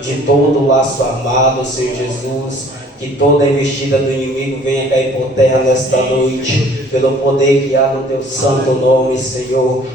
de todo laço armado, Senhor Jesus. Que toda investida do inimigo venha cair por terra nesta noite, pelo poder que há no teu santo nome, Senhor.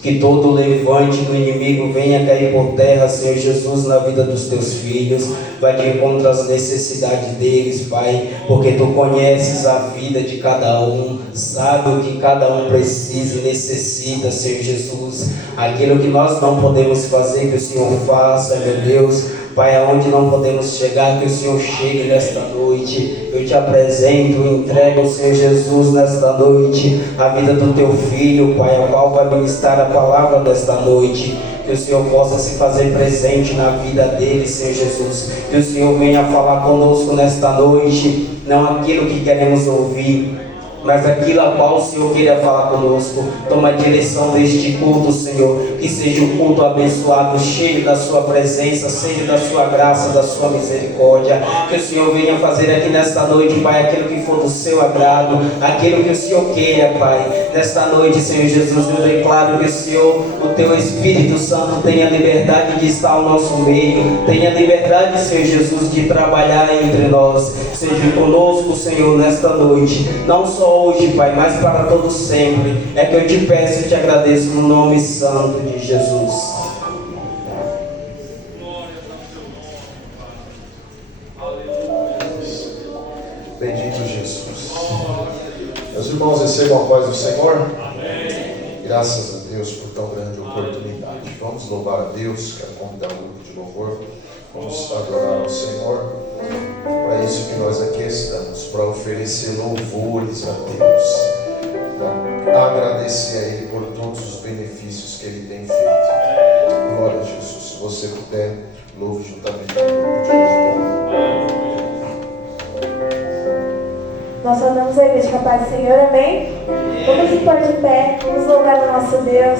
Que todo levante do inimigo venha cair por terra, Senhor Jesus, na vida dos teus filhos. Vai de encontro às necessidades deles, Pai, porque tu conheces a vida de cada um, sabe o que cada um precisa e necessita, Senhor Jesus. Aquilo que nós não podemos fazer, que o Senhor faça, meu Deus. Pai, aonde não podemos chegar, que o Senhor chegue nesta noite. Eu te apresento, entrego ao Senhor Jesus nesta noite a vida do teu filho, Pai, ao qual vai ministrar a palavra desta noite. Que o Senhor possa se fazer presente na vida dele, Senhor Jesus. Que o Senhor venha falar conosco nesta noite, não aquilo que queremos ouvir, mas aquilo a qual o Senhor queira falar conosco. Toma a direção deste culto, Senhor, que seja um culto abençoado, cheio da sua presença, cheio da sua graça, da sua misericórdia. Que o Senhor venha fazer aqui nesta noite, Pai, aquilo que for do seu agrado, aquilo que o Senhor queira, Pai. Nesta noite, Senhor Jesus, eu declaro que o Senhor, o teu Espírito Santo, tenha liberdade de estar ao nosso meio, tenha liberdade, Senhor Jesus, de trabalhar entre nós. Seja conosco, Senhor, nesta noite, não só hoje, Pai, mas para todo sempre. É que eu te peço e te agradeço no nome santo de Jesus. Bendito Jesus. Meus irmãos, recebam a paz do Senhor. Amém. Graças a Deus por tão grande oportunidade. Vamos louvar a Deus. Quero convidar o grupo de louvor. Vamos adorar ao Senhor. Para isso que nós aqui estamos, para oferecer louvores a Deus, para agradecer a Ele por todos os benefícios que Ele tem feito. Glória a Jesus. Se você puder, louve juntamente com o grupo de louvor. Nós saudamos a igreja com a paz do Senhor, amém? Vamos se pôr de pé, vamos louvar o nosso Deus.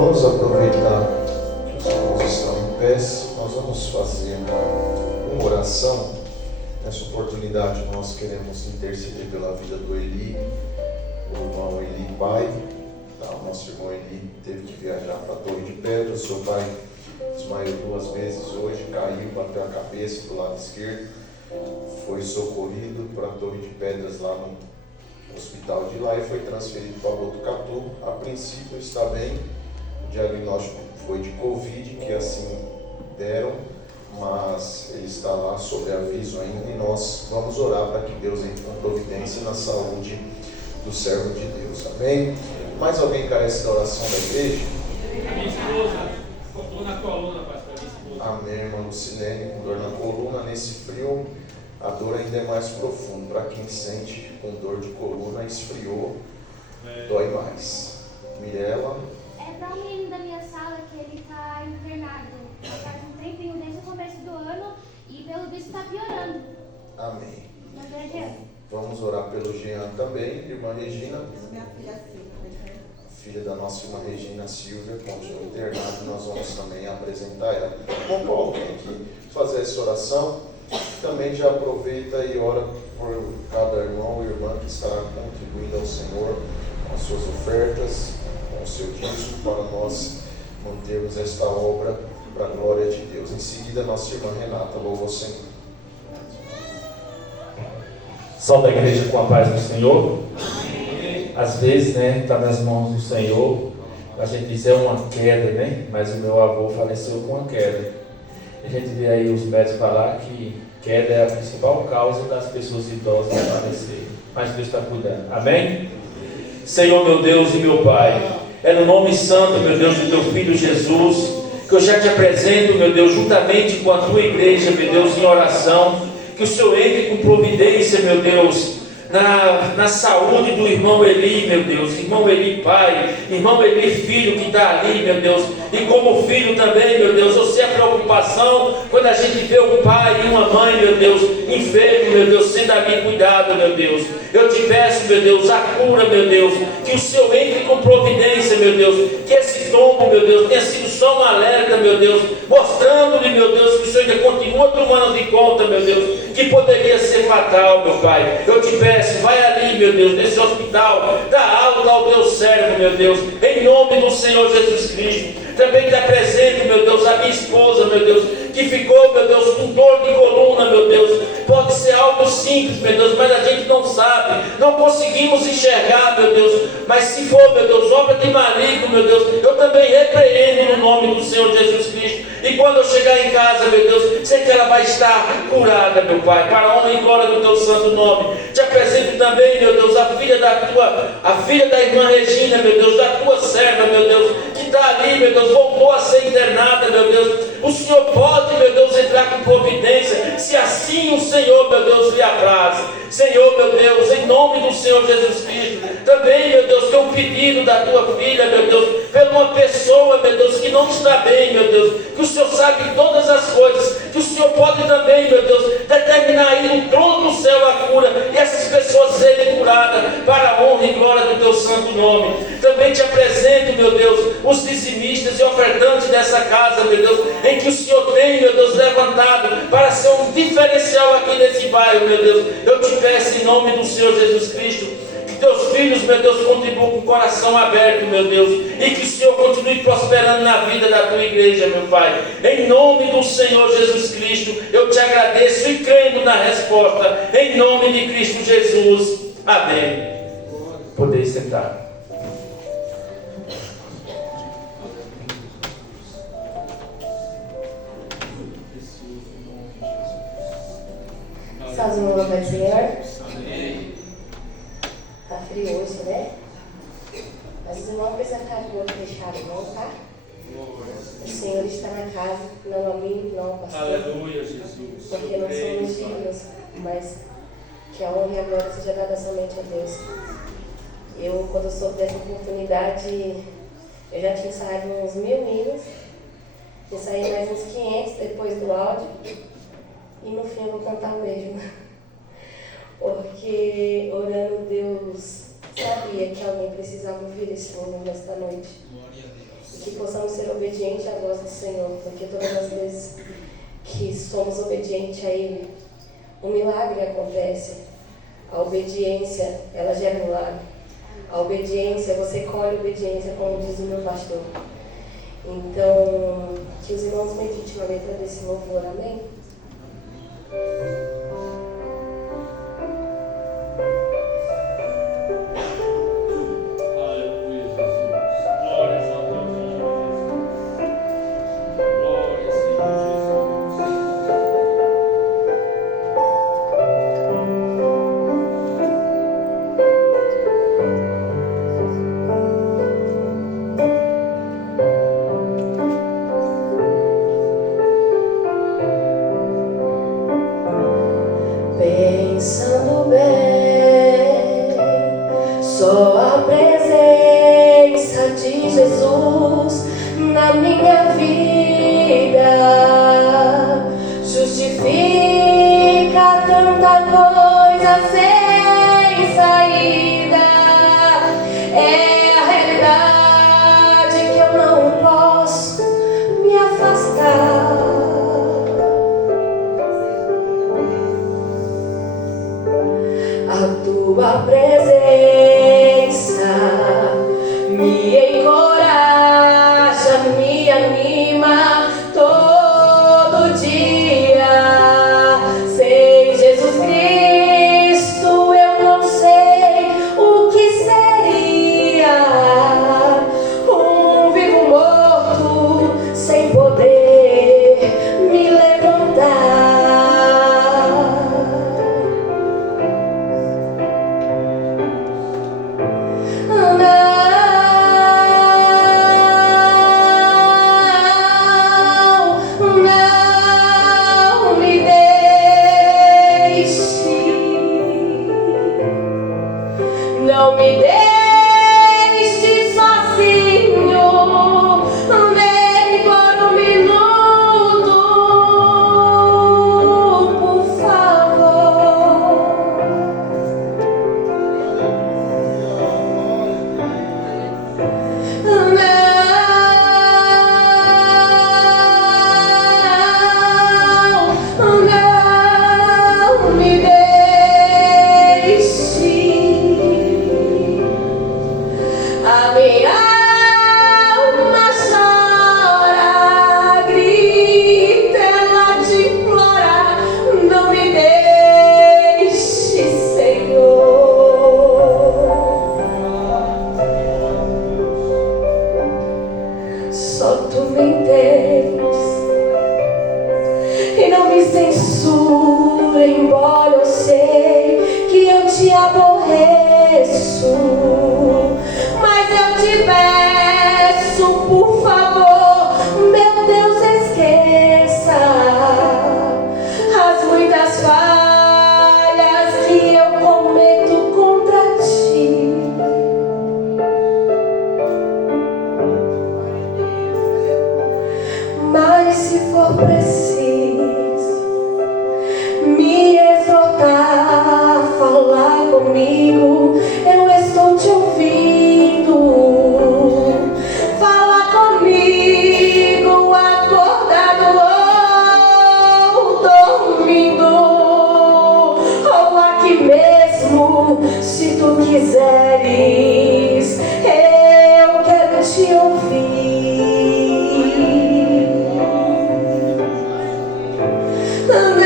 Vamos aproveitar que os irmãos estão em pé, nós vamos fazer uma oração. Nessa oportunidade nós queremos interceder pela vida do Eli, o irmão Eli pai. Tá? O nosso irmão Eli teve que viajar para a Torre de Pedras. Seu pai desmaiou 2 vezes hoje, caiu, bateu a cabeça para o lado esquerdo, foi socorrido para a Torre de Pedras lá no hospital de lá e foi transferido para Botucatu. A princípio está bem, o diagnóstico foi de Covid, que assim deram, mas ele está lá sob aviso ainda, e nós vamos orar para que Deus entre com providência na saúde do servo de Deus, amém? Mais alguém carece da oração da igreja? A minha esposa, com dor na coluna, pastor, a minha esposa. Amém, irmã Lucilene, com dor na coluna, nesse frio, a dor ainda é mais profunda. Para quem sente com dor de coluna, esfriou, dói mais. Mirela. É para um menino da minha sala que ele está internado faz um tempinho desde o começo do ano e pelo visto está piorando. Amém. Não adianta. Vamos orar pelo Jean também, irmã Regina. Minha filha Silvia. Filha da nossa irmã Regina Silvia, continua internada, nós vamos também apresentar ela. Bom, Paulo, tem que fazer essa oração. Também já aproveita e ora por cada irmão e irmã que estará contribuindo ao Senhor com as suas ofertas, com o seu dízimo, para nós mantermos esta obra para a glória de Deus. Em seguida, nossa irmã Renata, louva o Senhor. Salve a igreja com a paz do Senhor. Às vezes, está nas mãos do Senhor. A gente diz é uma queda, mas o meu avô faleceu com a queda. A gente vê aí os médicos falar que queda é a principal causa das pessoas idosas falecerem. Mas Deus está cuidando. Amém? Senhor, meu Deus e meu Pai, é no nome santo, meu Deus, do teu Filho Jesus, que eu já te apresento, meu Deus, juntamente com a tua igreja, meu Deus, em oração, que o Senhor entre com providência, meu Deus, na saúde do irmão Eli, meu Deus, irmão Eli pai, irmão Eli filho que está ali, meu Deus, e como filho também, meu Deus, eu sei a preocupação quando a gente vê um pai e uma mãe, meu Deus, enfermo, meu Deus, sendo ali cuidado, meu Deus. Eu te peço, meu Deus, a cura, meu Deus, que o Senhor entre com providência, meu Deus, que esse tombo, meu Deus, tenha sido só um alerta, meu Deus, mostrando-lhe, meu Deus, que o Senhor ainda continua tomando de conta, meu Deus, que poderia ser fatal, meu Pai. Eu te peço, vai ali, meu Deus, nesse hospital, dá alta ao teu servo, meu Deus, em nome do Senhor Jesus Cristo. Também está presente, meu Deus, a minha esposa, meu Deus, que ficou, meu Deus, com dor de coluna, meu Deus. Pode ser algo simples, meu Deus, mas a gente não sabe, não conseguimos enxergar, meu Deus. Mas se for, meu Deus, obra de maligno, meu Deus, eu também repreendo no nome do Senhor Jesus Cristo. E quando eu chegar em casa, meu Deus, sei que ela vai estar curada, meu Pai, para a honra e glória do teu santo nome. Te apresento também, meu Deus, a filha da irmã Regina, meu Deus, da tua serva, meu Deus, que está ali, meu Deus, voltou a ser internada, meu Deus. O Senhor pode, meu Deus, entrar com providência, se assim o Senhor, meu Deus, lhe apraz. Senhor, meu Deus, em nome do Senhor Jesus Cristo, também, meu Deus, tem um pedido da tua filha, meu Deus, pela uma pessoa, meu Deus, que não está bem, meu Deus, que o Senhor sabe todas as coisas, que o Senhor pode também, meu Deus, determinar aí no trono do céu a cura, e essas pessoas serem curadas, para a honra e glória do teu santo nome. Também te apresento, meu Deus, os dizimistas e ofertantes dessa casa, meu Deus, em que o Senhor tem, meu Deus, levantado para ser um diferencial aqui nesse bairro, meu Deus. Eu te peço em nome do Senhor Jesus Cristo, que teus filhos, meu Deus, contribuam com o coração aberto, meu Deus, e que o Senhor continue prosperando na vida da tua igreja, meu Pai. Em nome do Senhor Jesus Cristo, eu te agradeço e crendo na resposta, em nome de Cristo Jesus. Amém. Podeis sentar. Salve o nome do Senhor. Amém. Tá frio hoje, né? Mas os irmãos precisam ficar de olho fechado, não, tá? O Senhor está na casa, não a mim, não, pastor. Aleluia, Jesus. Porque não somos dignos, mas que a honra e a glória seja dada somente a Deus. Eu, quando eu soube dessa oportunidade, eu já tinha ensaiado uns 1000 hinos, ensaiei mais uns 500 depois do áudio, e no fim eu vou cantar mesmo. Porque orando, Deus sabia que alguém precisava ouvir esse louvor nesta noite. E que possamos ser obedientes à voz do Senhor, porque todas as vezes que somos obedientes a Ele, um milagre acontece. A obediência, ela gera milagre. A obediência, você colhe obediência, como diz o meu pastor. Então, que os irmãos meditem na letra desse louvor, amém? Pensando bem, só a presença de Jesus na minha vida justifica tanta coisa sem saída. É a realidade que eu não posso me afastar. A tua presença me encoraja, me anima todo dia. Sem Jesus Cristo eu não sei o que seria. Um vivo morto sem poder me levantar. Não me deixe sozinho, nem por um minuto, por favor. Não me deixe. A minha alma chora, grita, ela te implora, não me deixe, Senhor. Só tu me entendes e não me censura, embora eu sei que eu te aborreço. Mas eu te peço, por favor, meu Deus, esqueça as muitas falhas que eu cometo contra ti. Mas se for preciso me exortar, falar comigo, eu estou te ouvindo. Fala comigo, acordado ou dormindo, ou aqui mesmo, se tu quiseres, eu quero te ouvir. Não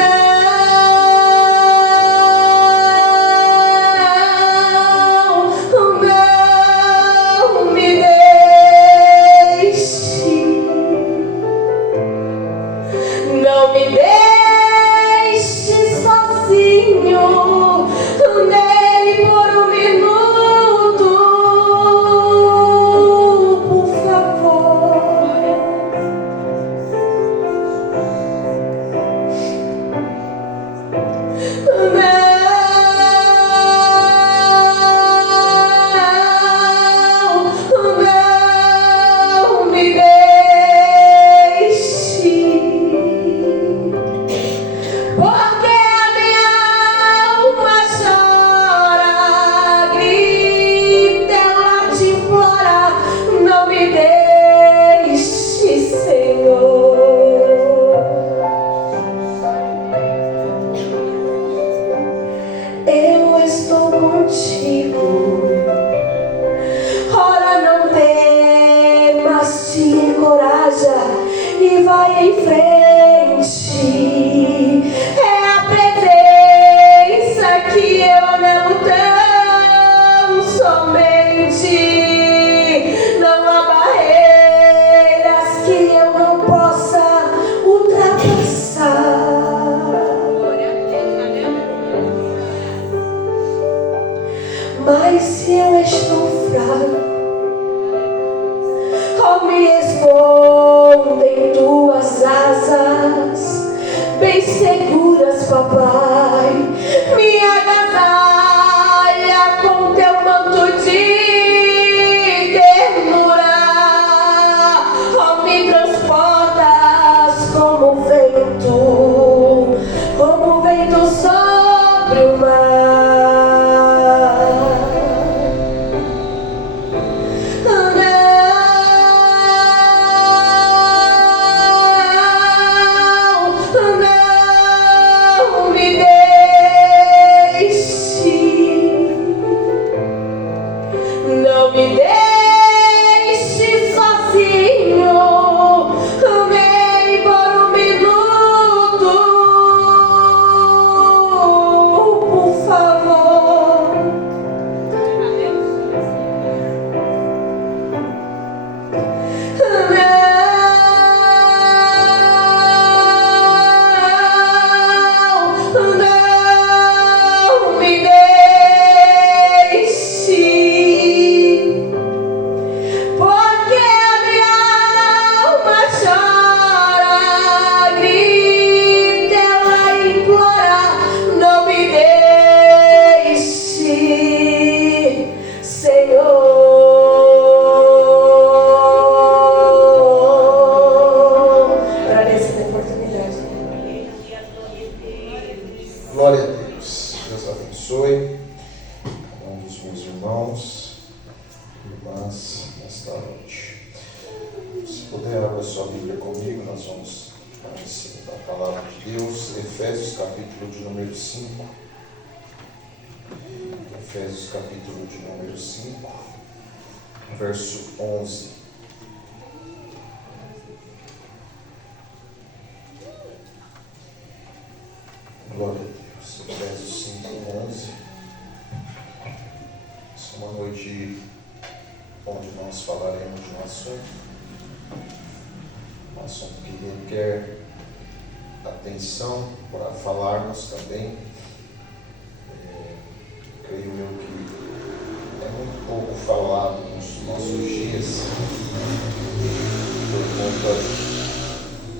encoraja e vai em frente. É a presença que eu anelo tão somente. Não há barreiras que eu não possa ultrapassar. Mas se eu estou fraco, me esconda em tuas asas, bem seguras, papai. Me agasalha com teu manto de ternura. Oh, me transportas como vento sobre o mar. Glória a Deus. Deus abençoe cada um dos meus irmãos e irmãs nesta noite. Se puder, abra sua Bíblia comigo, nós vamos para o ensino da palavra de Deus. Efésios capítulo de número 5. Efésios capítulo de número 5, verso 11. Glória a Deus. Efésios 5:11. Essa é uma noite onde nós falaremos de um assunto que requer atenção para falarmos também. Creio eu que é muito pouco falado nos nossos dias, por conta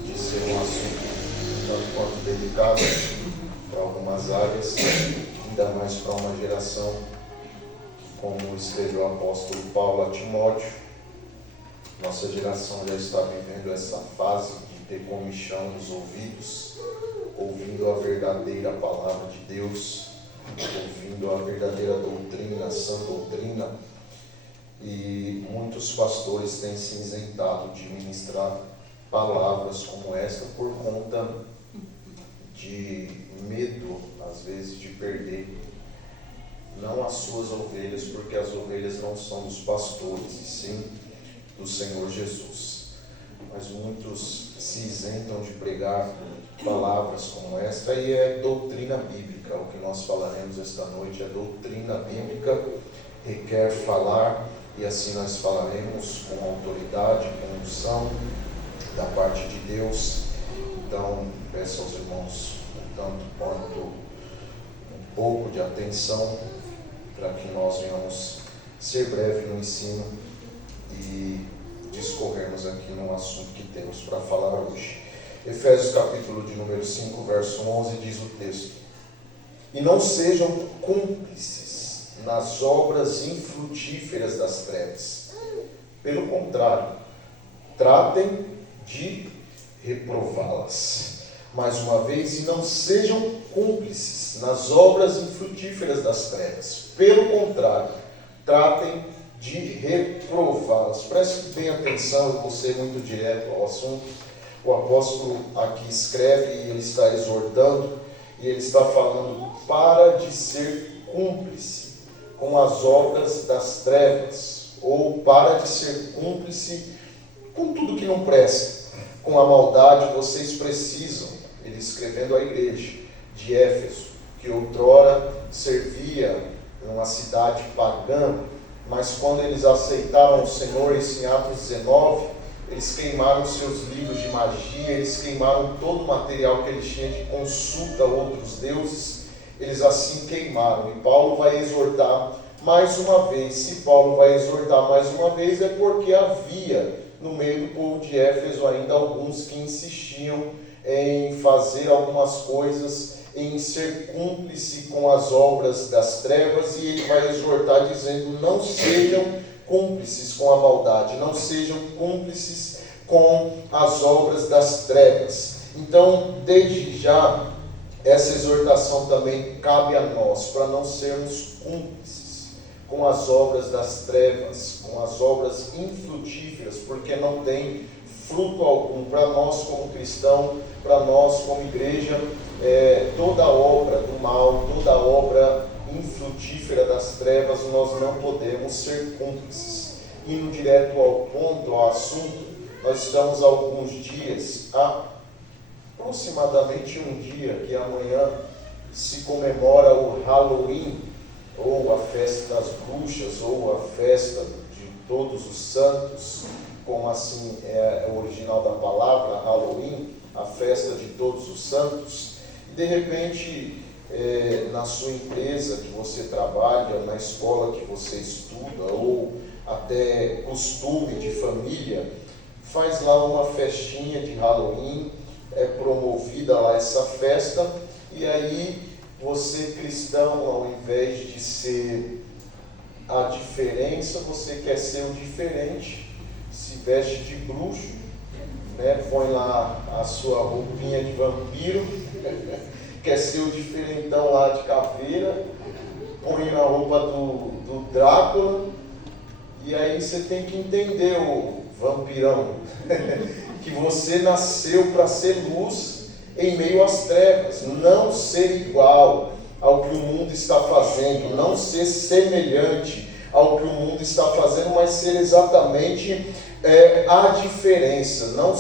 de ser um assunto tanto quanto delicado para algumas áreas, ainda mais para uma geração, como escreveu o apóstolo Paulo a Timóteo. Nossa geração já está vivendo essa fase de ter comichão nos ouvidos, ouvindo a verdadeira palavra de Deus, ouvindo a verdadeira doutrina, a sã doutrina, e muitos pastores têm se isentado de ministrar palavras como esta por conta de medo, às vezes, de perder não as suas ovelhas, porque as ovelhas não são dos pastores, e sim do Senhor Jesus. Mas muitos se isentam de pregar palavras como esta, e é doutrina bíblica. O que nós falaremos esta noite é doutrina bíblica, requer falar, e assim nós falaremos com autoridade, com unção da parte de Deus. Então, peço aos irmãos um tanto quanto um pouco de atenção, para que nós venhamos ser breve no ensino e discorrermos aqui no assunto que temos para falar hoje. Efésios capítulo de número 5, verso 11, diz o texto: E não sejam cúmplices nas obras infrutíferas das trevas. Pelo contrário, tratem de reprová-las. Mais uma vez, e não sejam cúmplices nas obras infrutíferas das trevas. Pelo contrário, tratem de reprová-las. Preste bem atenção, eu vou ser muito direto ao assunto. O apóstolo aqui escreve e ele está exortando, e ele está falando: para de ser cúmplice com as obras das trevas, ou para de ser cúmplice com tudo que não presta, com a maldade, vocês precisam, ele escrevendo à igreja de Éfeso, que outrora servia numa cidade pagã, mas quando eles aceitaram o Senhor, isso em Atos 19, eles queimaram seus livros de magia, eles queimaram todo o material que eles tinham de consulta a outros deuses, eles assim queimaram. E Paulo vai exortar mais uma vez. Se Paulo vai exortar mais uma vez, é porque havia no meio do povo de Éfeso ainda alguns que insistiam em fazer algumas coisas, em ser cúmplice com as obras das trevas, e ele vai exortar dizendo: não sejam cúmplices com a maldade, não sejam cúmplices com as obras das trevas. Então, desde já, essa exortação também cabe a nós, para não sermos cúmplices com as obras das trevas, com as obras infrutíferas, porque não tem fruto algum para nós como cristão, para nós como igreja. Toda obra do mal, toda obra infrutífera das trevas, nós não podemos ser cúmplices. Indo direto ao ponto, ao assunto, nós estamos há alguns dias, aproximadamente um dia, que amanhã se comemora o Halloween, ou a festa das bruxas, ou a festa de todos os santos, como assim é o original da palavra, Halloween, a festa de todos os santos. E de repente, na sua empresa que você trabalha, na escola que você estuda, ou até costume de família, faz lá uma festinha de Halloween, é promovida lá essa festa, e aí você, cristão, ao invés de ser a diferença, você quer ser o diferente, se veste de bruxo, né? Põe lá a sua roupinha de vampiro, quer ser o diferentão lá de caveira, põe a roupa do Drácula, e aí você tem que entender, o vampirão, que você nasceu para ser luz em meio às trevas, não ser igual ao que o mundo está fazendo, não ser semelhante ao que o mundo está fazendo, mas ser exatamente a diferença, não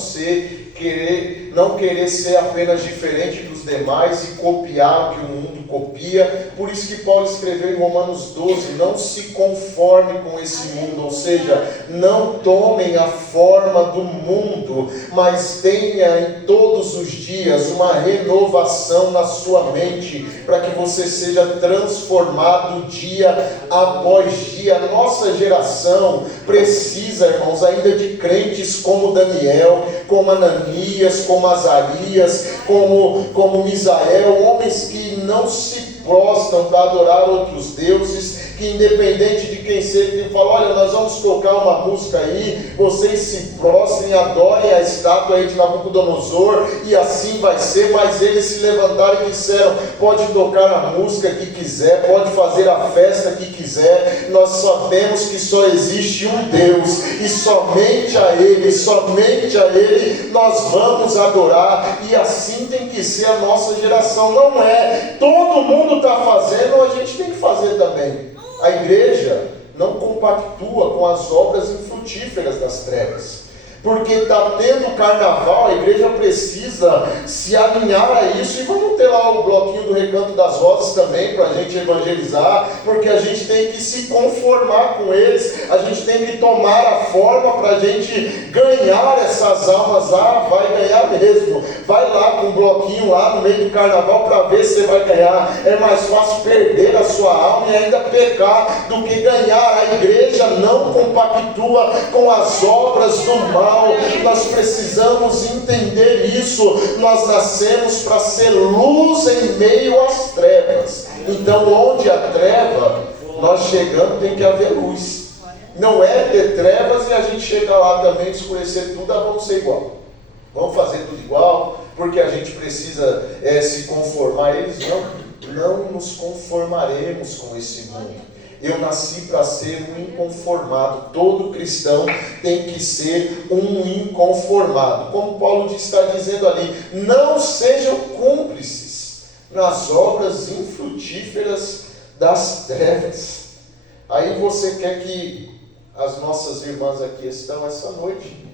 querer ser apenas diferente dos demais e copiar o que o mundo copia. Por isso que Paulo escreveu em Romanos 12, não se conforme com esse mundo, ou seja, não tomem a forma do mundo, mas tenha em todos os dias uma renovação na sua mente, para que você seja transformado dia após dia. A nossa geração precisa, irmãos, ainda de crentes como Daniel, como Ananias, como Azarias, como Misael, homens que não se prostram para adorar outros deuses, que independente de quem seja, ele fala: olha, nós vamos tocar uma música aí, vocês se prostrem, adorem a estátua aí de Nabucodonosor, e assim vai ser. Mas eles se levantaram e disseram: pode tocar a música que quiser, pode fazer a festa que quiser, nós sabemos que só existe um Deus, e somente a Ele nós vamos adorar. E assim tem que ser a nossa geração. Não é todo mundo está fazendo, a gente tem que fazer também. A igreja não compactua com as obras infrutíferas das trevas. Porque está tendo carnaval, a igreja precisa se alinhar a isso. E vamos ter lá o bloquinho do Recanto das Rosas também, para a gente evangelizar, porque a gente tem que se conformar com eles, a gente tem que tomar a forma para a gente ganhar essas almas. Vai ganhar mesmo. Vai lá com um bloquinho lá no meio do carnaval para ver se você vai ganhar. É mais fácil perder a sua alma e ainda pecar do que ganhar. A igreja não compactua com as obras do mal. Nós precisamos entender isso. Nós nascemos para ser luz em meio às trevas. Então, onde há treva, nós chegando tem que haver luz. Não é ter trevas e a gente chega lá também, escurecer tudo, vamos ser igual. Vamos fazer tudo igual, porque a gente precisa se conformar a eles. Não nos conformaremos com esse mundo. Eu nasci para ser um inconformado. Todo cristão tem que ser um inconformado. Como Paulo está dizendo ali, não sejam cúmplices nas obras infrutíferas das trevas. Aí você quer que as nossas irmãs aqui estão essa noite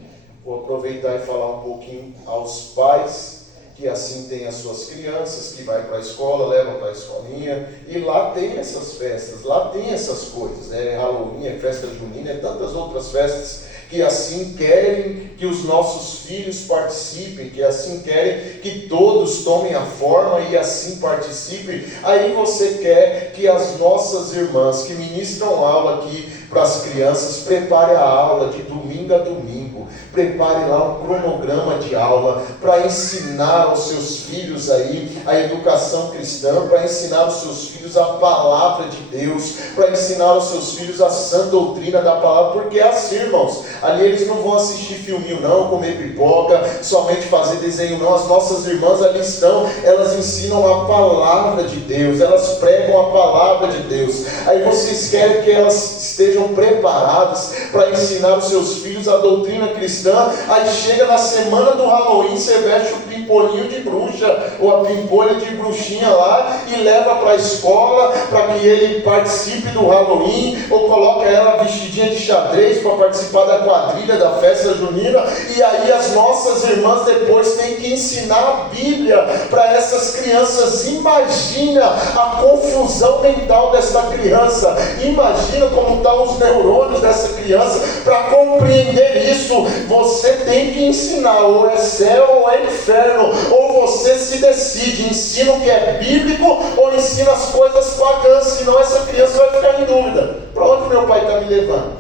Vou aproveitar e falar um pouquinho aos pais que assim tem as suas crianças, que vai para a escola, leva para a escolinha, e lá tem essas festas, lá tem essas coisas, né? Halloween, é festa junina, é tantas outras festas que assim querem que os nossos filhos participem, que assim querem que todos tomem a forma e assim participem. Aí você quer que as nossas irmãs que ministram aula aqui para as crianças, prepare a aula de domingo a domingo, prepare lá um cronograma de aula para ensinar aos seus filhos aí a educação cristã, para ensinar aos seus filhos a palavra de Deus, para ensinar aos seus filhos a sã doutrina da palavra, porque assim, irmãos, ali eles não vão assistir filminho não, comer pipoca, somente fazer desenho não. As nossas irmãs ali estão, elas ensinam a palavra de Deus, elas pregam a palavra de Deus. Aí vocês querem que elas estejam preparadas para ensinar os seus filhos a doutrina cristã, aí chega na semana do Halloween, você veste o pimpolinho de bruxa, ou a pimpolha de bruxinha lá, e leva para a escola, para que ele participe do Halloween, ou coloca ela vestidinha de xadrez para participar da quadrilha da festa junina, e aí as nossas irmãs depois têm que ensinar a Bíblia para essas crianças. Imagina a confusão mental dessa criança, imagina como estão os neurônios dessa criança. Para compreender isso, você tem que ensinar, ou é céu ou é inferno, ou você se decide, ensina o que é bíblico ou ensina as coisas pagãs, senão essa criança vai ficar em dúvida: para onde meu pai está me levando?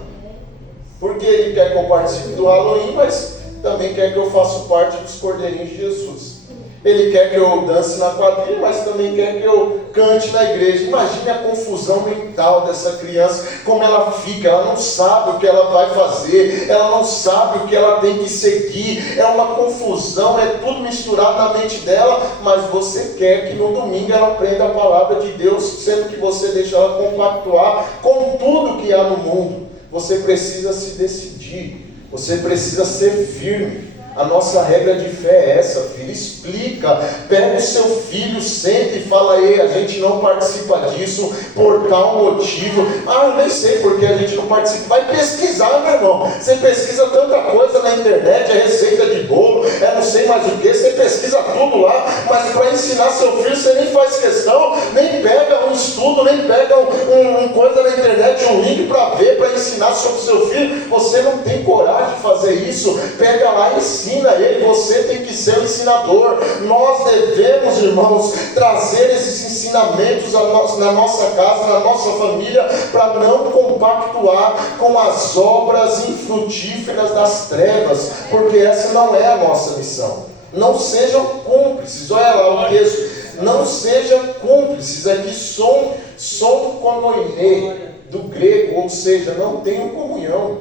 Porque ele quer que eu participe do Halloween, mas também quer que eu faça parte dos Cordeirinhos de Jesus. Ele quer que eu dance na quadrilha, mas também quer que eu cante na igreja. Imagine a confusão mental dessa criança, como ela fica, ela não sabe o que ela vai fazer, ela não sabe o que ela tem que seguir, é uma confusão, é tudo misturado na mente dela, mas você quer que no domingo ela aprenda a palavra de Deus, sendo que você deixa ela compactuar com tudo que há no mundo. Você precisa se decidir, você precisa ser firme. A nossa regra de fé é essa, filho. Explica, pega o seu filho, senta e fala: ei, a gente não participa disso por tal motivo. Ah, eu nem sei porque a gente não participa. Vai pesquisar, meu irmão. Você pesquisa tanta coisa na internet, é receita de bolo, é não sei mais o que, você pesquisa tudo lá, mas para ensinar seu filho você nem faz questão, nem pega um estudo, nem pega um coisa na internet, um link para ver, para ensinar sobre o seu filho. Você não tem coragem de fazer isso. Pega lá e ensina ele, você tem que ser o ensinador. Nós devemos, irmãos, trazer esses ensinamentos na nossa casa, na nossa família, para não compactuar com as obras infrutíferas das trevas, porque essa não é a nossa missão. Não sejam cúmplices, olha lá o texto, não sejam cúmplices, aqui som koinoné, do grego, ou seja, não tenham comunhão.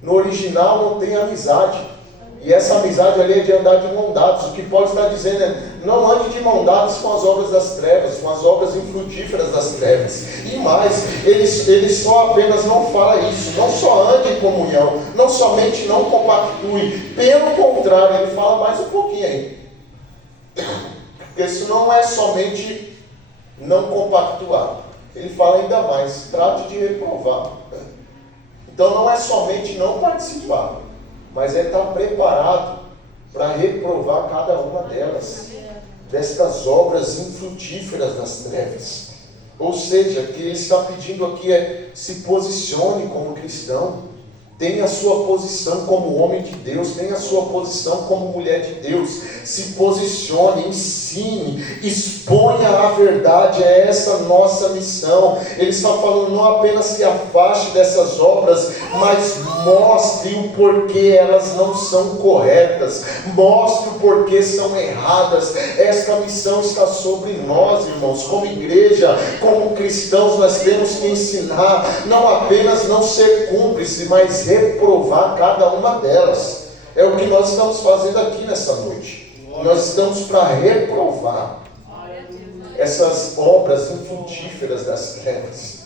No original não tem amizade. E essa amizade ali é de andar de mão dadas. O que Paulo está dizendo é: não ande de mão dadas com as obras das trevas, com as obras infrutíferas das trevas. E mais, ele só apenas não fala isso. Não só ande em comunhão, não somente não compactue. Pelo contrário, ele fala mais um pouquinho aí. Porque isso não é somente não compactuar. Ele fala ainda mais: trate de reprovar. Então não é somente não participar, mas é estar preparado para reprovar cada uma delas, destas obras infrutíferas das trevas. Ou seja, o que ele está pedindo aqui é: se posicione como cristão, tenha a sua posição como homem de Deus, tenha a sua posição como mulher de Deus, se posicione, ensine, exponha a verdade, é essa nossa missão. Ele está falando: não apenas se afaste dessas obras, mas mostre o porquê elas não são corretas, mostre o porquê são erradas. Esta missão está sobre nós, irmãos, como igreja, como cristãos. Nós temos que ensinar, não apenas não ser cúmplice, mas reprovar cada uma delas. É o que nós estamos fazendo aqui nessa noite. Nós estamos para reprovar essas obras infrutíferas das trevas,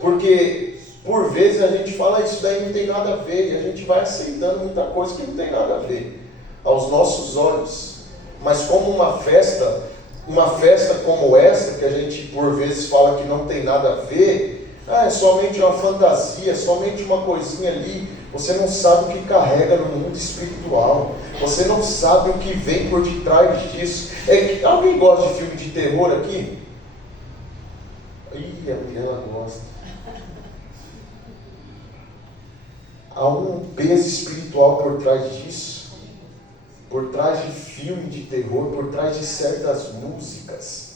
porque por vezes a gente fala: isso daí não tem nada a ver, e a gente vai aceitando muita coisa que não tem nada a ver aos nossos olhos. Mas como uma festa como essa, que a gente por vezes fala que não tem nada a ver, é somente uma fantasia, somente uma coisinha ali, Você não sabe o que carrega no mundo espiritual. Você não sabe o que vem por detrás disso. Alguém gosta de filme de terror aqui? Ih, a Mirella gosta. Há um peso espiritual por trás disso. Por trás de filme de terror, por trás de certas músicas.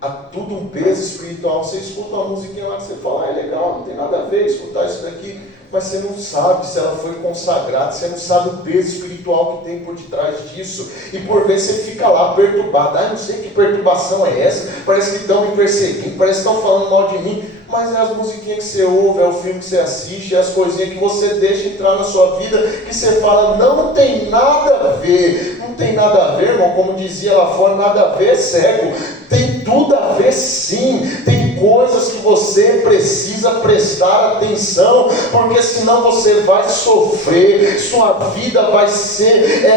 Há tudo um peso espiritual. Você escuta uma musiquinha lá que você fala, é legal, não tem nada a ver escutar isso daqui, mas você não sabe se ela foi consagrada, você não sabe o peso espiritual que tem por detrás disso, e por vezes você fica lá perturbado, não sei que perturbação é essa, parece que estão me perseguindo, parece que estão falando mal de mim, mas é as musiquinhas que você ouve, é o filme que você assiste, é as coisinhas que você deixa entrar na sua vida, que você fala, não tem nada a ver, não tem nada a ver, irmão, como dizia lá fora, nada a ver, cego, tem tudo a ver sim, tem coisas que você precisa prestar atenção, porque senão você vai sofrer, sua vida vai ser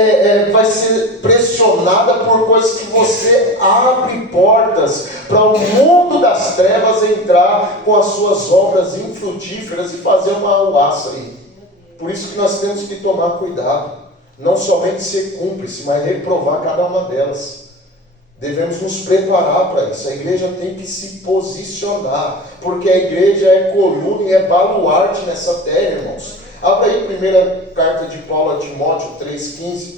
pressionada por coisas que você abre portas para o mundo das trevas entrar com as suas obras infrutíferas e fazer uma arruaça aí. Por isso que nós temos que tomar cuidado, não somente ser cúmplice, mas reprovar cada uma delas. Devemos nos preparar para isso. A igreja tem que se posicionar, porque a igreja é coluna e é baluarte nessa terra, irmãos. Abra aí a primeira carta de Paulo a Timóteo 3,15,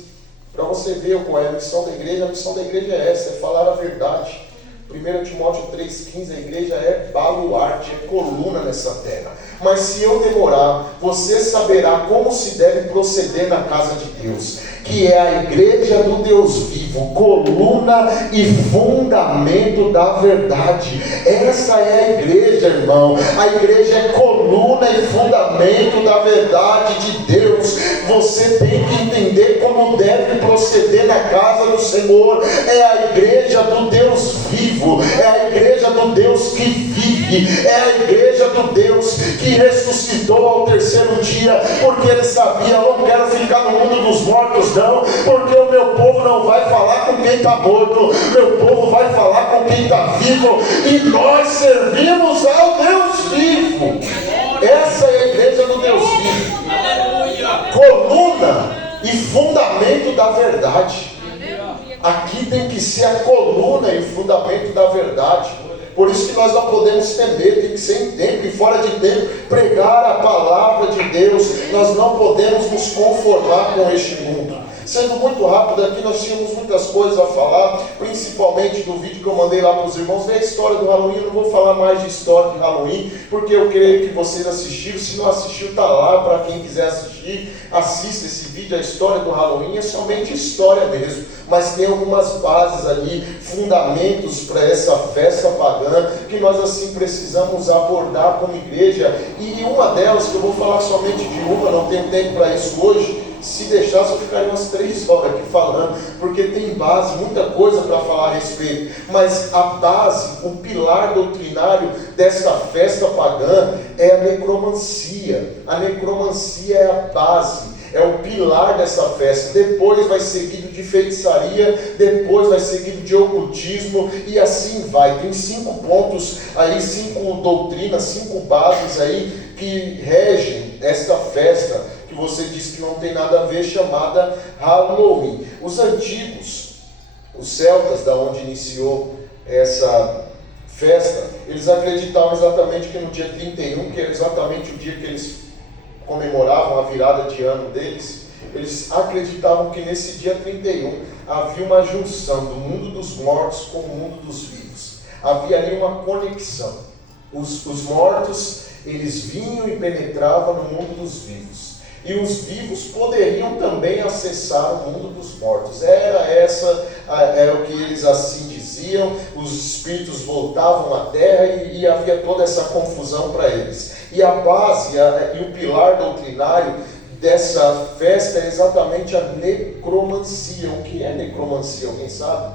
para você ver qual é a missão da igreja. A missão da igreja é essa, é falar a verdade. 1 Timóteo 3,15, a igreja é baluarte, é coluna nessa terra. Mas se eu demorar, você saberá como se deve proceder na casa de Deus, que é a igreja do Deus vivo, coluna e fundamento da verdade. Essa é a igreja, irmão. A igreja é coluna e fundamento da verdade de Deus. Você tem que entender como deve proceder na casa do Senhor. É a igreja do Deus vivo, é a igreja do Deus que vive, é a igreja do Deus que ressuscitou ao terceiro dia, porque ele sabia, eu não quero ficar no mundo dos mortos não, porque o meu povo não vai falar com quem está morto, meu povo vai falar com quem está vivo, e nós servimos ao Deus vivo. Essa é a igreja do Deus vivo, coluna e fundamento da verdade. Aqui tem que ser a coluna e fundamento da verdade. Por isso que nós não podemos temer, tem que ser em tempo e fora de tempo, pregar a palavra de Deus. Nós não podemos nos conformar com este mundo. Sendo muito rápido aqui, nós tínhamos muitas coisas a falar, principalmente do vídeo que eu mandei lá para os irmãos. Vê a história do Halloween. Eu não vou falar mais de história de Halloween, porque eu creio que vocês assistiram. Se não assistiu, está lá para quem quiser assistir. Assista esse vídeo. A história do Halloween é somente história mesmo, mas tem algumas bases ali, fundamentos para essa festa pagã, que nós assim precisamos abordar como igreja. E uma delas, que eu vou falar somente de uma, não tenho tempo para isso hoje. Se deixasse, eu ficaria umas 3 horas aqui falando, porque tem base, muita coisa para falar a respeito. Mas a base, o pilar doutrinário desta festa pagã é a necromancia. A necromancia é a base, é o pilar dessa festa. Depois vai seguido de feitiçaria, depois vai seguido de ocultismo, e assim vai. Tem 5 pontos aí, 5 doutrinas, 5 bases aí que regem esta festa, que você diz que não tem nada a ver, chamada Halloween. Os antigos, os celtas, da onde iniciou essa festa, eles acreditavam exatamente que no dia 31, que era exatamente o dia que eles comemoravam a virada de ano deles, eles acreditavam que nesse dia 31 havia uma junção do mundo dos mortos com o mundo dos vivos. Havia ali uma conexão. Os mortos, eles vinham e penetravam no mundo dos vivos. E os vivos poderiam também acessar o mundo dos mortos. Era o que eles assim diziam. Os espíritos voltavam à terra e havia toda essa confusão para eles. E a base e o pilar doutrinário dessa festa é exatamente a necromancia. O que é necromancia? Alguém sabe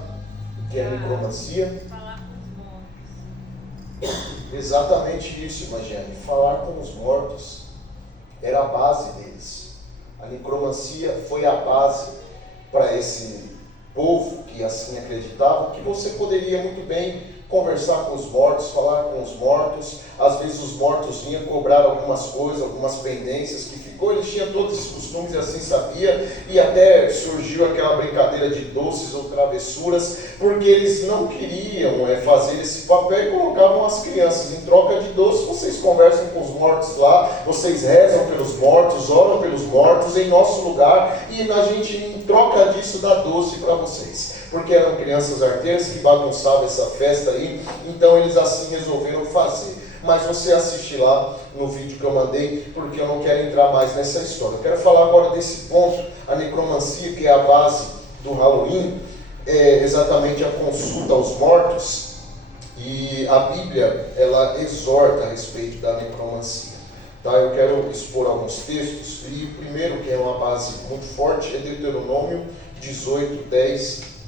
o que é necromancia? Falar com os mortos. Exatamente isso, imagine. Falar com os mortos era a base deles. A necromancia foi a base para esse povo que assim acreditava, que você poderia muito bem conversar com os mortos, falar com os mortos. Às vezes os mortos vinham cobrar algumas coisas, algumas pendências que ficou, eles tinham todos esses costumes e assim sabia, e até surgiu aquela brincadeira de doces ou travessuras, porque eles não queriam fazer esse papel e colocavam as crianças em troca de doces. Vocês conversam com os mortos lá, vocês rezam pelos mortos, oram pelos mortos em nosso lugar, e a gente em troca disso dá doce para vocês, porque eram crianças arteiras que bagunçavam essa festa aí, então eles assim resolveram fazer. Mas você assiste lá no vídeo que eu mandei, porque eu não quero entrar mais nessa história. Eu quero falar agora desse ponto, a necromancia, que é a base do Halloween, é exatamente a consulta aos mortos, e a Bíblia, ela exorta a respeito da necromancia. Tá? Eu quero expor alguns textos, e o primeiro, que é uma base muito forte, é Deuteronômio 18, 10.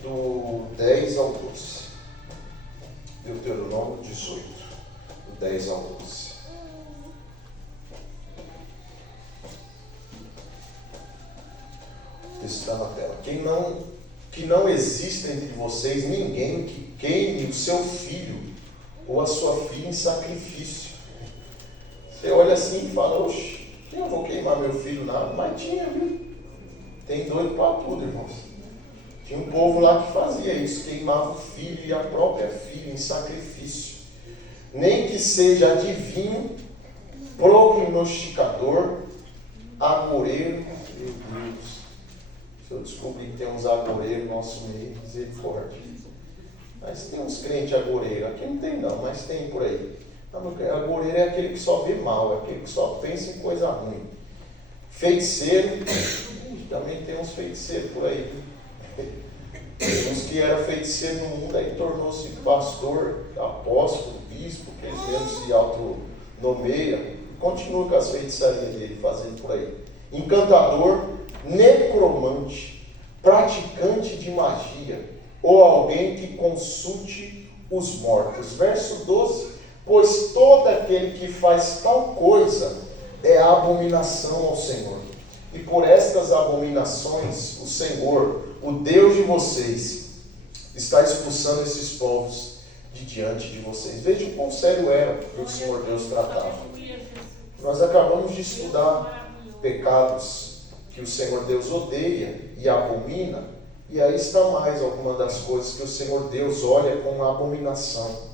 Do 10 ao 12. Deuteronômio 18, do 10 ao 12. O texto está na tela. Que não exista entre vocês ninguém que queime o seu filho ou a sua filha em sacrifício. Você olha assim e fala, oxe, eu vou queimar meu filho? Nada, mas tinha, viu? Tem doido para tudo, irmãos. Tinha um povo lá que fazia isso, queimava o filho e a própria filha em sacrifício. Nem que seja adivinho, prognosticador, agoreiro, meu Deus. Se eu descobrir que tem uns agoreiros no nosso meio, misericórdia. Mas tem uns crentes agoreiros, aqui não tem não, mas tem por aí. Agoreiro é aquele que só vê mal, é aquele que só pensa em coisa ruim. Feiticeiro, também tem uns feiticeiros por aí. Uns que era feiticeiro no mundo, aí tornou-se pastor, apóstolo, bispo, que eles mesmos se autonomeiam. Continua com as feitiçarias dele, fazendo por aí. Encantador, necromante, praticante de magia, ou alguém que consulte os mortos. Verso 12, pois todo aquele que faz tal coisa é abominação ao Senhor. E por estas abominações, o Senhor, o Deus de vocês, está expulsando esses povos de diante de vocês. Vejam quão sério era que o Senhor Deus tratava. Nós acabamos de estudar pecados que o Senhor Deus odeia e abomina, e aí está mais alguma das coisas que o Senhor Deus olha com abominação.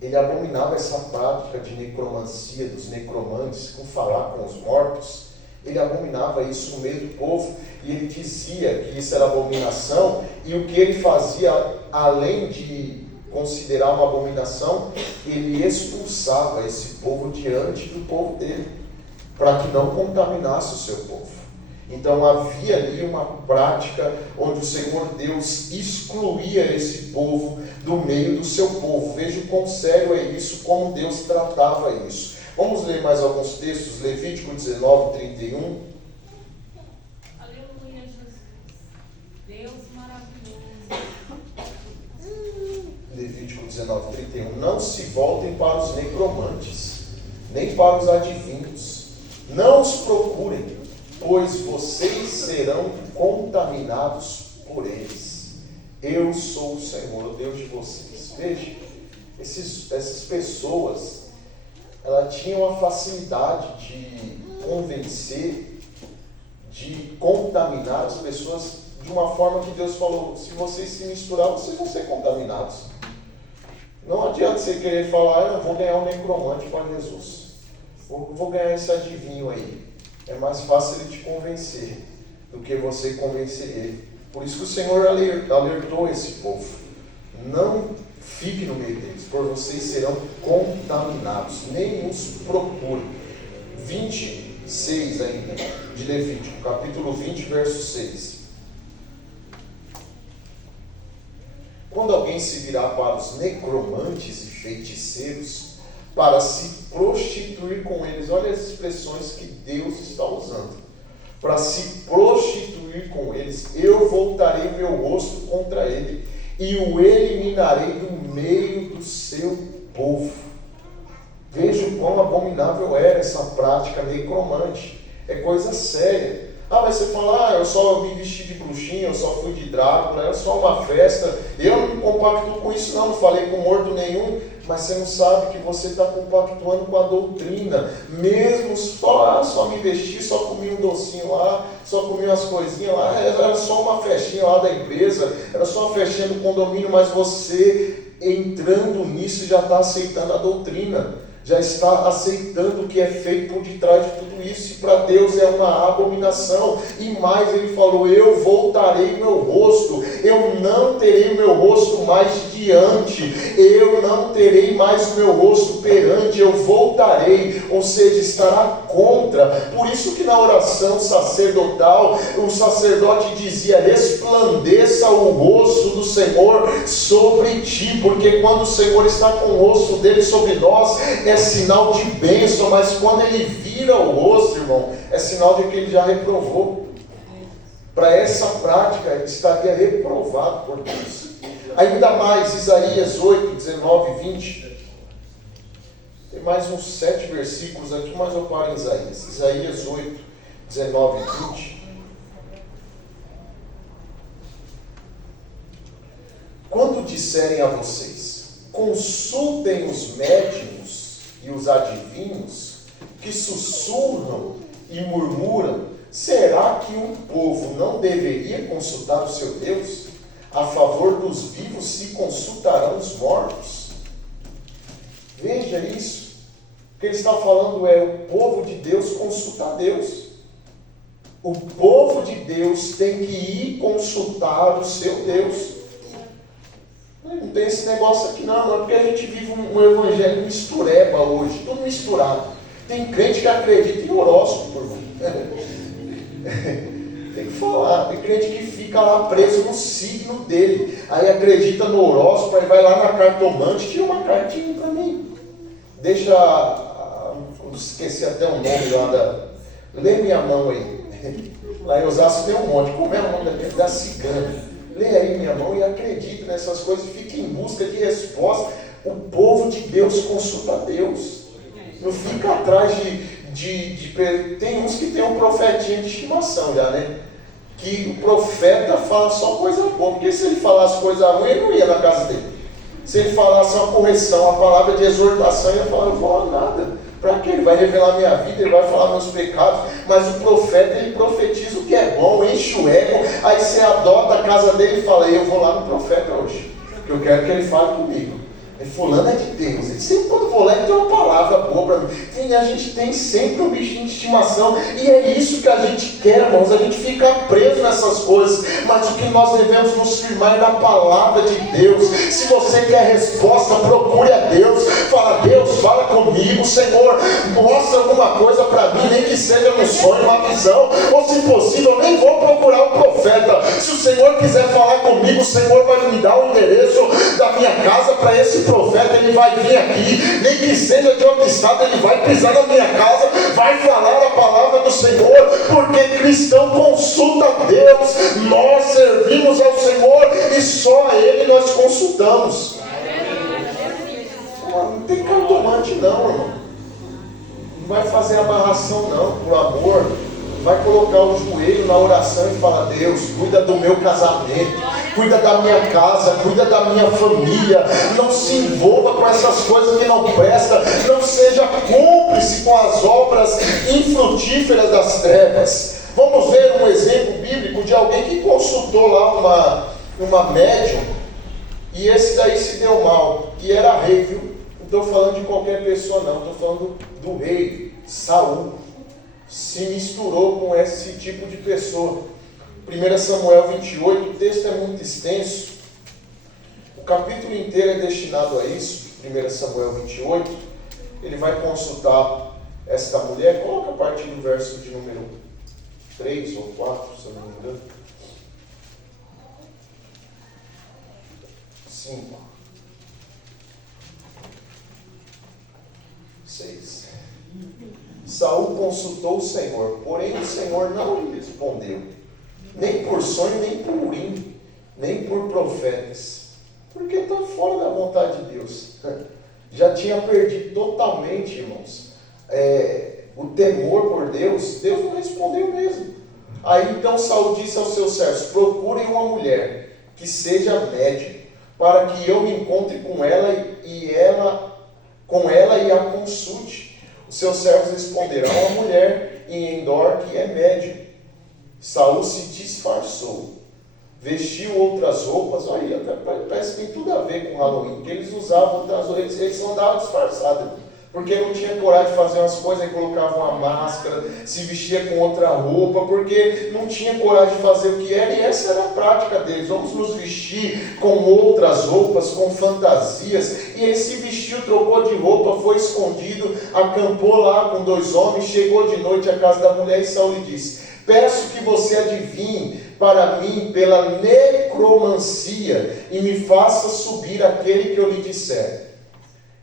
Ele abominava essa prática de necromancia, dos necromantes, com falar com os mortos. Ele abominava isso no meio do povo, e ele dizia que isso era abominação, e o que ele fazia, além de considerar uma abominação, ele expulsava esse povo diante do povo dele, para que não contaminasse o seu povo. Então havia ali uma prática onde o Senhor Deus excluía esse povo do meio do seu povo. Veja o quão sério é isso, como Deus tratava isso. Vamos ler mais alguns textos, Levítico 19, 31. Aleluia, Jesus. Deus maravilhoso. Levítico 19, 31. Não se voltem para os necromantes, nem para os adivinhos. Não os procurem, pois vocês serão contaminados por eles. Eu sou o Senhor, o Deus de vocês. Veja, essas pessoas, elas tinham a facilidade de convencer, de contaminar as pessoas de uma forma que Deus falou, se vocês se misturar, vocês vão ser contaminados. Não adianta você querer falar, eu vou ganhar um necromante para Jesus, vou ganhar esse adivinho aí. É mais fácil ele te convencer do que você convencer ele. Por isso que o Senhor alertou esse povo. Não fique no meio deles, por vocês serão contaminados. Nem os procurem. 26 ainda, de Levítico, capítulo 20, verso 6. Quando alguém se virar para os necromantes e feiticeiros, para se prostituir com eles, olha as expressões que Deus está usando, para se prostituir com eles, eu voltarei meu rosto contra ele, e o eliminarei do meio do seu povo. Veja o quão abominável era essa prática necromante, é coisa séria. Ah, mas você fala, eu só me vesti de bruxinha, eu só fui de Drácula, é só uma festa. Eu não compactuo com isso não falei com morto nenhum. Mas você não sabe que você está compactuando com a doutrina. Mesmo só me vestir, só comi um docinho lá, só comi umas coisinhas lá. Era só uma festinha lá da empresa, era só uma festinha do condomínio, mas você entrando nisso já está aceitando a doutrina. Já está aceitando o que é feito por detrás de tudo isso, e para Deus é uma abominação. E mais, ele falou, eu voltarei meu rosto, eu não terei o meu rosto mais diante, eu não terei mais o meu rosto perante, eu voltarei, ou seja, estará contra. Por isso que na oração sacerdotal, o sacerdote dizia, resplandeça o rosto do Senhor sobre ti, porque quando o Senhor está com o rosto dele sobre nós, é sinal de bênção, mas quando ele vira o rosto, irmão, é sinal de que ele já reprovou. Para essa prática, ele estaria reprovado por Deus. Ainda mais, Isaías 8, 19 e 20. Tem mais uns 7 versículos aqui, mas eu paro em Isaías. Isaías 8, 19 e 20. Quando disserem a vocês, consultem os médicos e os adivinhos, que sussurram e murmuram, será que um povo não deveria consultar o seu Deus? A favor dos vivos se consultarão os mortos. Veja isso. O que ele está falando é, o povo de Deus consulta a Deus. O povo de Deus tem que ir consultar o seu Deus. Não tem esse negócio aqui não, porque a gente vive um evangelho mistureba hoje, tudo misturado. Tem crente que acredita em horóscopo, irmão. Tem que falar, tem crente que fica lá preso no signo dele, aí acredita no horóscopo, aí vai lá na cartomante, tira uma cartinha para mim. Deixa, esqueci até o nome lá da... Lê minha mão aí. Lá em Osasco tem um monte, como é o nome daquele? Da cigana. Lê aí minha mão e acredita nessas coisas, fica em busca de resposta. O povo de Deus consulta a Deus. Não fica atrás tem uns que tem um profetinho de estimação já, né? Que o profeta fala só coisa boa, porque se ele falasse coisa ruim, ele não ia na casa dele. Se ele falasse uma correção, uma palavra de exortação, ele ia falar, eu não vou falar nada. Para quê? Ele vai revelar minha vida, ele vai falar meus pecados, mas o profeta, ele profetiza o que é bom, enche o ego, aí você adota a casa dele e fala, eu vou lá no profeta hoje, porque eu quero que ele fale comigo. Fulano é de Deus, ele sempre quando vou lá ele tem uma palavra boa para mim. A gente tem sempre um bichinho de estimação, e é isso que a gente quer, irmãos, a gente fica preso nessas coisas, mas o que nós devemos nos firmar é na palavra de Deus. Se você quer resposta, procure a Deus, fala, Deus, fala comigo, Senhor, mostra alguma coisa para mim, nem que seja um sonho, uma visão, ou se possível, nem vou procurar um profeta. Se o Senhor quiser falar comigo, o Senhor vai me dar o endereço da minha casa para esse profeta, ele vai vir aqui, nem que seja de outro estado, ele vai pisar na minha casa, vai falar a palavra do Senhor, porque cristão consulta a Deus, nós servimos ao Senhor e só a Ele nós consultamos. Não tem cartomante não, irmão. Não vai fazer amarração não, por amor. Vai colocar o joelho na oração e falar, Deus, cuida do meu casamento, cuida da minha casa, cuida da minha família, não se envolva com essas coisas que não prestam, não seja cúmplice com as obras infrutíferas das trevas. Vamos ver um exemplo bíblico de alguém que consultou lá uma médium, e esse daí se deu mal, e era rei, viu? Não estou falando de qualquer pessoa não, estou falando do rei, Saul. Se misturou com esse tipo de pessoa. 1 Samuel 28, o texto é muito extenso. O capítulo inteiro é destinado a isso. 1 Samuel 28, ele vai consultar esta mulher. Coloca a partir do verso de número 3 ou 4, se eu não me engano. 5. 6. Saul consultou o Senhor, porém o Senhor não lhe respondeu, nem por sonho, nem por urim, nem por profetas, porque está fora da vontade de Deus. Já tinha perdido totalmente, irmãos, o temor por Deus. Deus não respondeu mesmo. Aí então Saul disse aos seus servos: procurem uma mulher que seja médium, para que eu me encontre com ela e a consulte. Os seus servos responderam: uma mulher em Endor que é médium. Saul se disfarçou, vestiu outras roupas. Olha, parece que tem tudo a ver com Halloween, porque eles usavam outras roupas, eles andavam disfarçados, porque não tinha coragem de fazer umas coisas, aí colocavam uma máscara, se vestia com outra roupa, porque não tinha coragem de fazer o que era, e essa era a prática deles. Vamos nos vestir com outras roupas, com fantasias. E ele se vestiu, trocou de roupa, foi escondido, acampou lá com 2 homens, chegou de noite à casa da mulher, e Saul lhe disse: peço que você adivinhe para mim pela necromancia e me faça subir aquele que eu lhe disser.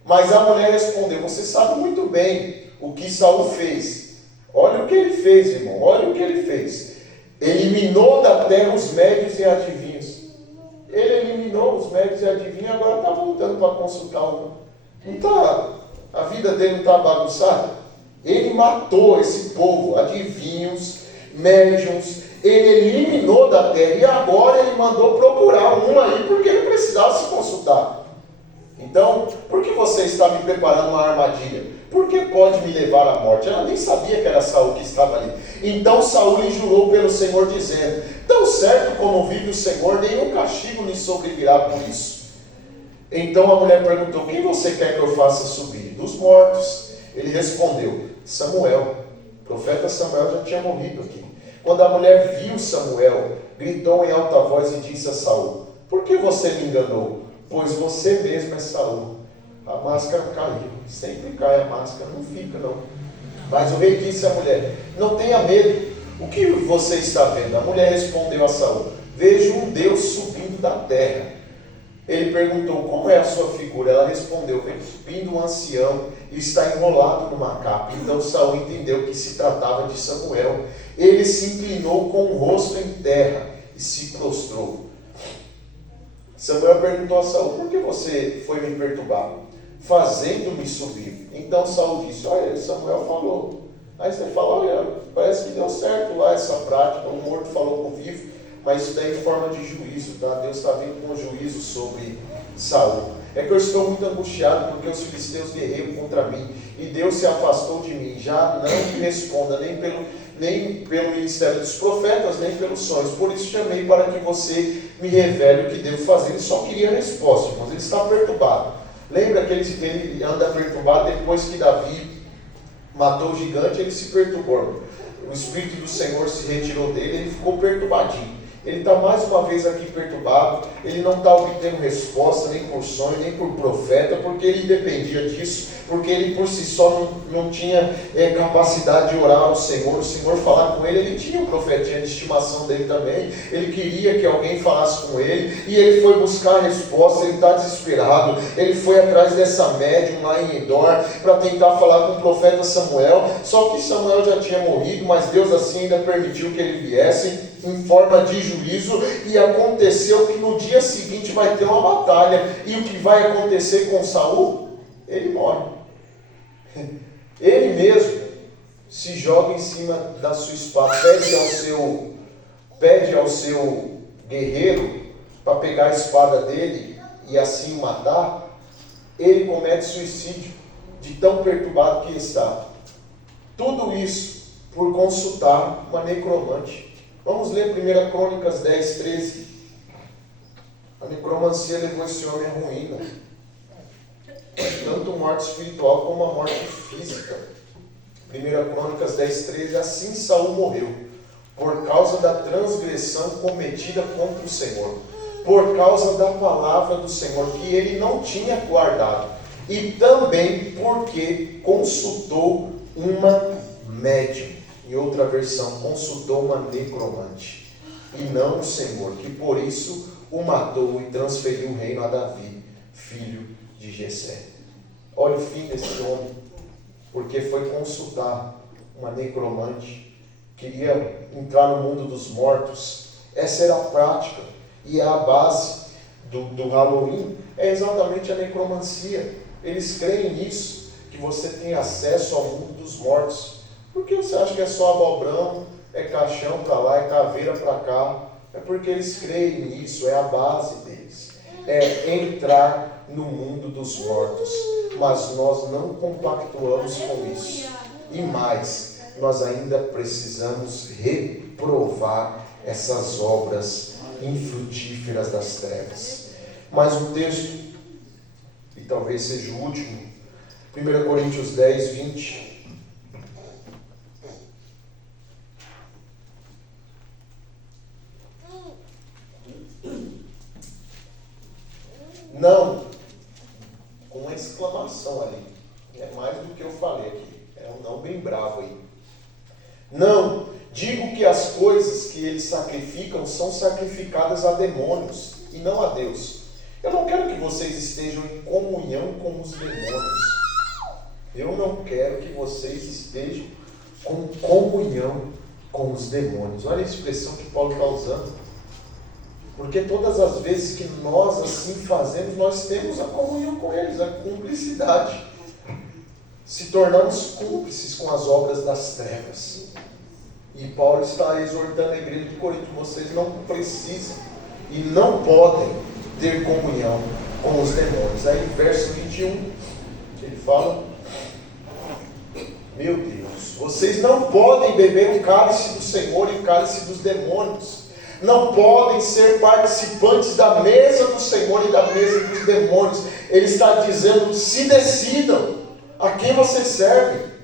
Mas a mulher respondeu: você sabe muito bem o que Saul fez. Olha o que ele fez, irmão, olha o que ele fez. Eliminou da terra os médios e adivinhos. Ele eliminou os médios e adivinhos, agora está voltando para consultar um. Não está, a vida dele não está bagunçada? Ele matou esse povo, adivinhos, médiums, ele eliminou da terra, e agora ele mandou procurar um aí, porque ele precisava se consultar. Então, por que você está me preparando uma armadilha? Porque pode me levar à morte. Ela nem sabia que era Saul que estava ali. Então Saul lhe jurou pelo Senhor, dizendo: tão certo como vive o Senhor, nenhum castigo lhe sobrevirá por isso. Então a mulher perguntou: quem você quer que eu faça subir? Dos mortos. Ele respondeu: Samuel. O profeta Samuel já tinha morrido aqui. Quando a mulher viu Samuel, gritou em alta voz e disse a Saul: por que você me enganou? Pois você mesmo é Saul. A máscara caiu. Sempre cai a máscara, não fica não. Mas o rei disse à mulher: não tenha medo. O que você está vendo? A mulher respondeu a Saul: vejo um Deus subindo da terra. Ele perguntou: como é a sua figura? Ela respondeu: vem subindo um ancião e está enrolado numa capa. Então Saul entendeu que se tratava de Samuel. Ele se inclinou com o rosto em terra e se prostrou. Samuel perguntou a Saul: por que você foi me perturbar, fazendo-me subir? Então Saul disse: olha, Samuel falou. Aí você fala: olha, parece que deu certo lá essa prática, o morto falou com o vivo, mas isso daí é em forma de juízo, tá? Deus está vindo com juízo sobre Saul. É que eu estou muito angustiado porque os filisteus guerreiam contra mim e Deus se afastou de mim. Já não me responda nem pelo ministério dos profetas, nem pelos sonhos. Por isso chamei para que você me revele o que devo fazer. Ele só queria resposta, mas ele está perturbado. Lembra que ele anda perturbado depois que Davi matou o gigante, ele se perturbou. O Espírito do Senhor se retirou dele, ele ficou perturbadinho. Ele está mais uma vez aqui perturbado, ele não está obtendo resposta, nem por sonho, nem por profeta, porque ele dependia disso, porque ele por si só não tinha capacidade de orar ao Senhor, o Senhor falar com ele. Ele tinha um profetinha de estimação dele também, ele queria que alguém falasse com ele, e ele foi buscar a resposta. Ele está desesperado, ele foi atrás dessa médium lá em Endor, para tentar falar com o profeta Samuel, só que Samuel já tinha morrido, mas Deus assim ainda permitiu que ele viesse, em forma de juízo, e aconteceu que no dia seguinte vai ter uma batalha, e o que vai acontecer com Saul? Ele morre. Ele mesmo se joga em cima da sua espada, pede ao seu guerreiro para pegar a espada dele e assim o matar. Ele comete suicídio de tão perturbado que está. Tudo isso por consultar uma necromante. Vamos ler 1 Crônicas 10, 13. A necromancia levou esse homem à ruína. Tanto morte espiritual como a morte física. 1 Crônicas 10, 13. Assim Saul morreu, por causa da transgressão cometida contra o Senhor, por causa da palavra do Senhor, que ele não tinha guardado, e também porque consultou uma médium. Em outra versão, consultou uma necromante, e não o Senhor, que por isso o matou e transferiu o reino a Davi, filho de Jessé. Olha o fim desse homem, porque foi consultar uma necromante, queria entrar no mundo dos mortos. Essa era a prática, e a base do Halloween é exatamente a necromancia. Eles creem nisso, que você tem acesso ao mundo dos mortos. Por que você acha que é só abobrão, é caixão para lá, é caveira para cá. É porque eles creem nisso, é a base deles. É entrar no mundo dos mortos. Mas nós não compactuamos com isso. E mais, nós ainda precisamos reprovar essas obras infrutíferas das trevas. Mais um texto, e talvez seja o último, 1 Coríntios 10, 20. Não, com uma exclamação ali, é mais do que eu falei aqui, é um não bem bravo aí. Não, digo que as coisas que eles sacrificam são sacrificadas a demônios e não a Deus. Eu não quero que vocês estejam em comunhão com os demônios. Eu não quero que vocês estejam com comunhão com os demônios. Olha a expressão que Paulo está usando. Porque todas as vezes que nós assim fazemos, nós temos a comunhão com eles, a cumplicidade. Se tornamos cúmplices com as obras das trevas. E Paulo está exortando a igreja de Corinto: vocês não precisam e não podem ter comunhão com os demônios. Aí verso 21, ele fala: meu Deus, vocês não podem beber o cálice do Senhor e o cálice dos demônios. Não podem ser participantes da mesa do Senhor e da mesa dos demônios. Ele está dizendo: se decidam a quem você serve.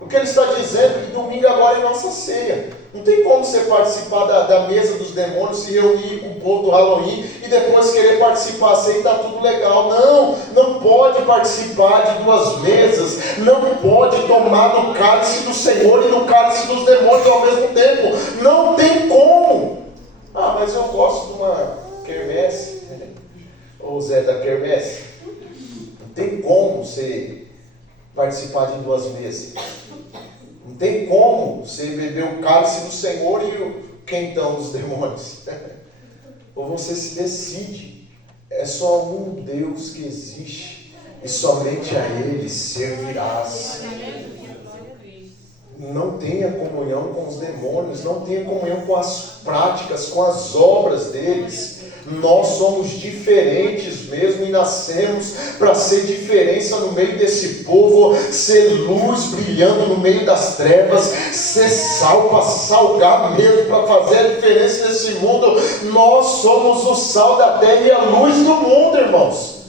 O que ele está dizendo é que domingo agora é nossa ceia. Não tem como você participar da mesa dos demônios, se reunir com o povo do Halloween e depois querer participar da ceia e está tudo legal. Não, não pode participar de duas mesas. Não pode tomar do cálice do Senhor e do cálice dos demônios ao mesmo tempo. Não tem como. Ah, mas eu gosto de uma quermesse. Ou Zé da quermesse. Não tem como você participar de duas mesas. Não tem como você beber o cálice do Senhor e o quentão dos demônios. Ou você se decide. É só um Deus que existe. E somente a Ele servirás. Não tenha comunhão com os demônios, não tenha comunhão com as práticas, com as obras deles. Nós somos diferentes mesmo e nascemos para ser diferença no meio desse povo, ser luz brilhando no meio das trevas, ser sal para salgar mesmo, para fazer a diferença nesse mundo. Nós somos o sal da terra e a luz do mundo, irmãos.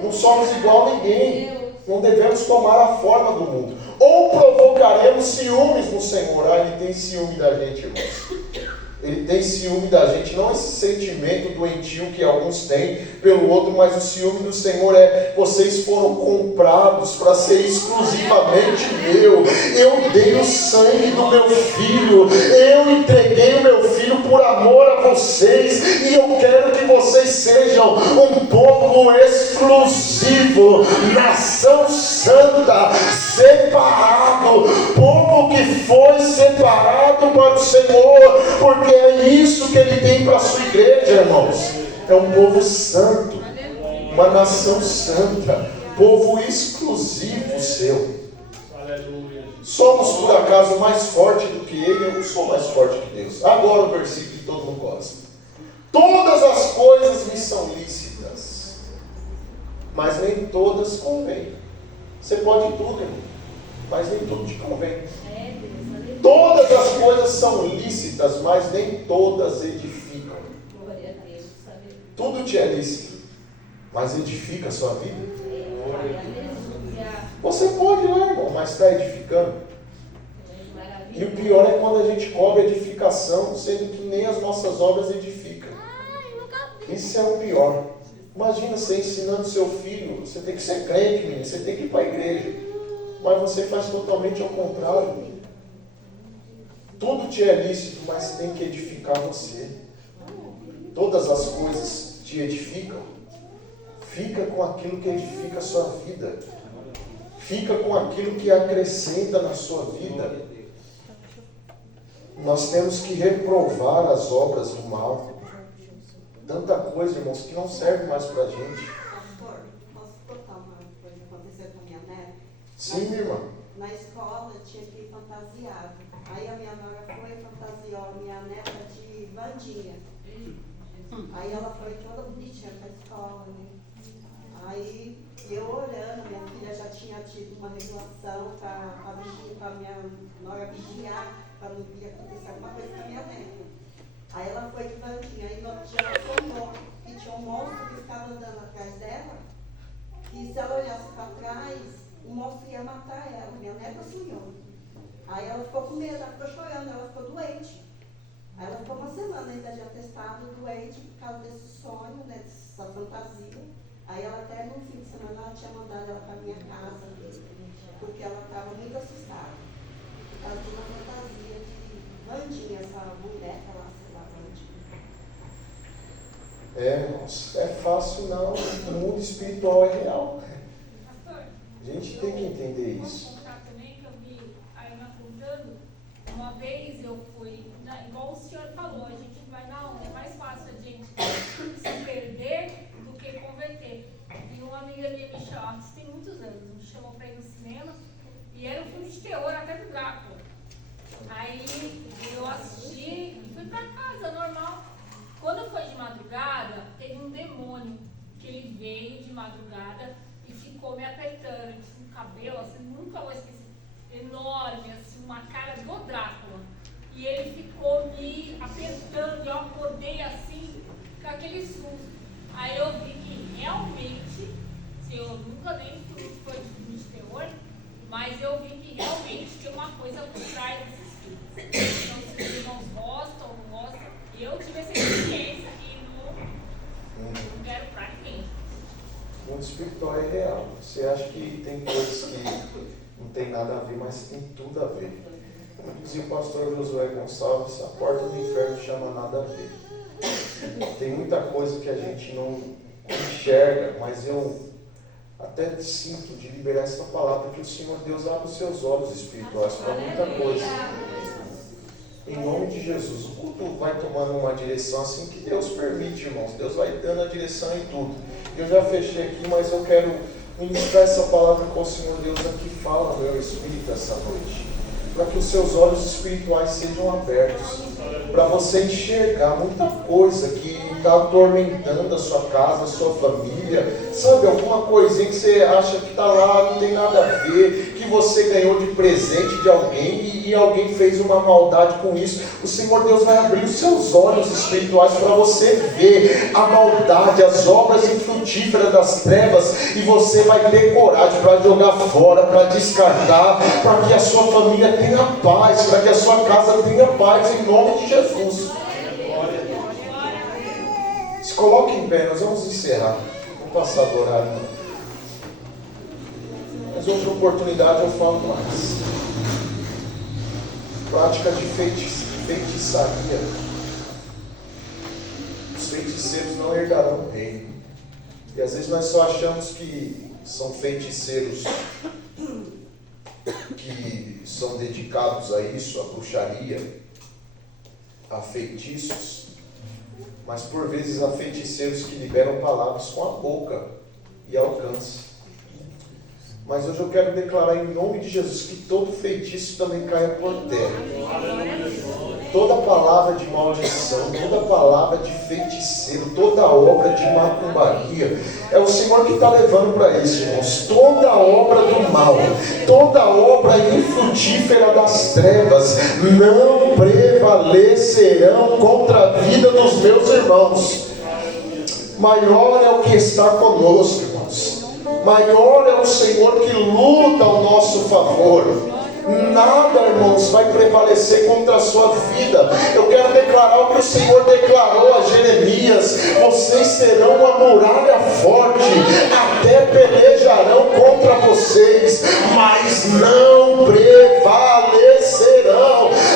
Não somos igual a ninguém. Não devemos tomar a forma do mundo. Ou provocaremos ciúmes no Senhor. Ah, Ele tem ciúme da gente, irmãos. Ele tem ciúme da gente, não esse sentimento doentio que alguns têm pelo outro, mas o ciúme do Senhor é: vocês foram comprados para ser exclusivamente meu. Eu dei o sangue do meu filho, eu entreguei o meu filho por amor a vocês, e eu quero que vocês sejam um povo exclusivo, nação santa, separado, povo que foi separado para o Senhor, porque é isso que Ele tem para a sua igreja, irmãos. É um povo santo, uma nação santa, povo exclusivo seu. Somos por acaso mais forte do que Ele? Eu não sou mais forte que Deus. Agora o versículo que todo mundo gosta: todas as coisas me são lícitas, mas nem todas convêm. Você pode tudo, irmão, mas nem tudo te convém. Todas as coisas são lícitas, mas nem todas edificam. Tudo te é lícito, mas edifica a sua vida. Você pode ir lá, irmão, mas está edificando. E o pior é quando a gente cobra edificação, sendo que nem as nossas obras edificam. Isso é o pior. Imagina você ensinando seu filho: você tem que ser crente, menino, você tem que ir para a igreja. Mas você faz totalmente ao contrário. Tudo te é lícito, mas tem que edificar você. Todas as coisas te edificam. Fica com aquilo que edifica a sua vida. Fica com aquilo que acrescenta na sua vida. Nós temos que reprovar as obras do mal. Tanta coisa, irmãos, que não serve mais para a gente. Pastor, posso contar uma coisa que aconteceu com a minha neta? Sim, minha irmã. Na escola tinha que cantar fantasiado. Aí a minha nora foi e fantasiou a minha neta de Vandinha. Aí ela foi toda bonitinha pra escola, né? Aí eu orando, minha filha já tinha tido uma regulação para minha nora vigiar, para não vir acontecer alguma coisa com a minha neta. Aí ela foi de Vandinha, aí no outro dia ela sonhou que tinha um monstro que ficava andando atrás dela, e se ela olhasse para trás, o monstro ia matar ela. Minha neta sonhou. Aí ela ficou com medo, ela ficou chorando, ela ficou doente. Aí ela ficou uma semana ainda de atestado, doente, por causa desse sonho, né, dessa fantasia. Aí ela até no fim de semana ela tinha mandado ela para minha casa, porque ela estava muito assustada, por causa de uma fantasia de Vandinha, essa boneca lá, sei lá, Vandinha. Irmãos, é fácil não, o mundo espiritual é real. Pastor, A gente tem que entender isso. Vou contar também que eu vi a Ana contando. Uma vez eu fui, igual o senhor falou, a gente vai na onda, é mais fácil a gente se perder do que converter. E uma amiga minha me chamou, isso tem muitos anos, me chamou para ir no cinema, e era um filme de terror, até do Drácula. Aí eu assisti e fui para casa, normal. Quando foi de madrugada, teve um demônio que ele veio de madrugada e ficou me apertando. Ele tinha um cabelo, assim, nunca vou esquecer, enorme, assim, uma cara do Drácula. E ele ficou me apertando, e eu acordei assim, com aquele susto. Aí eu vi que realmente, eu nunca nem foi de filme de terror, mas eu vi que realmente tem uma coisa por trás desses filmes. Então, se os irmãos gostam ou não gostam, eu tive essa experiência e não quero pra ninguém. O mundo espiritual é real. Você acha que tem coisas que não tem nada a ver, mas tem tudo a ver. Como dizia o pastor Josué Gonçalves, a porta do inferno chama nada a ver. Tem muita coisa que a gente não enxerga, mas eu até sinto de liberar essa palavra, que o Senhor Deus abre os seus olhos espirituais para muita coisa. Em nome de Jesus, o culto vai tomando uma direção assim que Deus permite, irmãos. Deus vai dando a direção em tudo. Eu já fechei aqui, mas eu quero ministrar essa palavra com o Senhor Deus aqui fala no meu espírito essa noite. Para que os seus olhos espirituais sejam abertos. Para você enxergar muita coisa que está atormentando a sua casa, a sua família. Sabe, alguma coisinha que você acha que está lá, não tem nada a ver, que você ganhou de presente de alguém e alguém fez uma maldade com isso. O Senhor Deus vai abrir os seus olhos espirituais para você ver a maldade, as obras infrutíferas das trevas, e você vai ter coragem para jogar fora, para descartar, para que a sua família tenha paz, para que a sua casa tenha paz, em nome de Jesus. Se coloque em pé, nós vamos encerrar. Vou passar do horário. Mas outra oportunidade eu falo mais. Prática de feitiçaria. Os feiticeiros não herdarão o reino. E às vezes nós só achamos que são feiticeiros que são dedicados a isso, a bruxaria, a feitiços. Mas por vezes há feiticeiros que liberam palavras com a boca e alcance. Mas hoje eu quero declarar em nome de Jesus que todo feitiço também caia por terra. Toda palavra de maldição, toda palavra de feiticeiro, toda obra de macumbaria, é o Senhor que está levando para isso, irmãos. Toda obra do mal, toda obra infrutífera das trevas não prevalecerão contra a vida dos meus irmãos. Maior é o que está conosco, irmãos. Maior é o Senhor que luta ao nosso favor. Nada, irmãos, vai prevalecer contra a sua vida. Eu quero declarar o que o Senhor declarou a Jeremias: vocês serão uma muralha forte, até pelejarão contra vocês, mas não prevalecerão.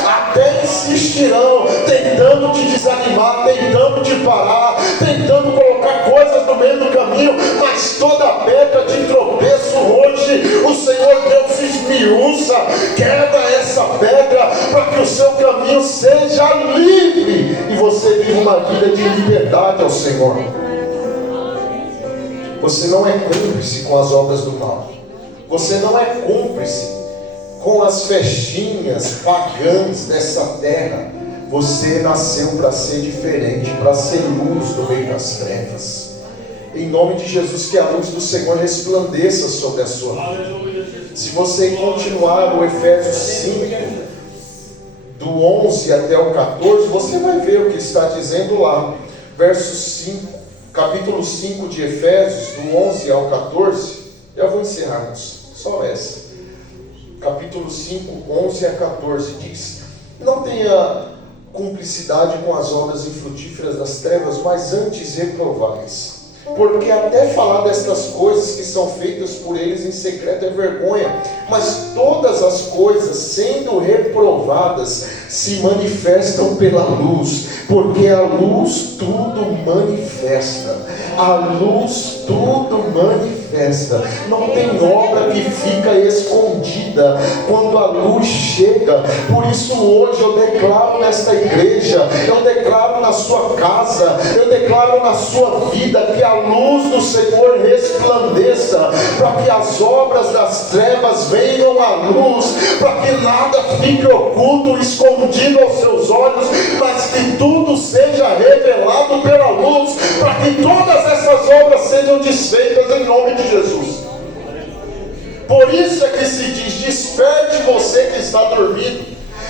Até insistirão, tentando te desanimar, tentando te parar, tentando colocar coisas no meio do caminho, mas toda pedra de tropeço hoje o Senhor Deus esmiuça, quebra essa pedra, para que o seu caminho seja livre e você viva uma vida de liberdade ao Senhor. Você não é cúmplice com as obras do mal. Você não é cúmplice com as festinhas pagãs dessa terra. Você nasceu para ser diferente, para ser luz no meio das trevas. Em nome de Jesus, que a luz do Senhor resplandeça sobre a sua vida. Se você continuar o Efésios 5, do 11 até o 14, você vai ver o que está dizendo lá. Versos 5, capítulo 5 de Efésios, do 11 ao 14. Já vou encerrar, só essa. Capítulo 5, 11 a 14 diz: não tenha cumplicidade com as obras infrutíferas das trevas, mas antes reprovai-as. Porque até falar destas coisas que são feitas por eles em secreto é vergonha, mas todas as coisas, sendo reprovadas, se manifestam pela luz, porque a luz tudo manifesta. A luz tudo manifesta. Não tem obra que fica escondida quando a luz chega. Por isso hoje eu declaro nesta igreja, eu declaro na sua casa, eu declaro na sua vida, que a luz do Senhor resplandeça, para que as obras das trevas venham à luz, para que nada fique oculto, escondido aos seus olhos, mas que tudo seja revelado pela luz, para que todas essas obras sejam desfeitas em nome de Jesus. Por isso é que se diz: desperte você que está dormindo,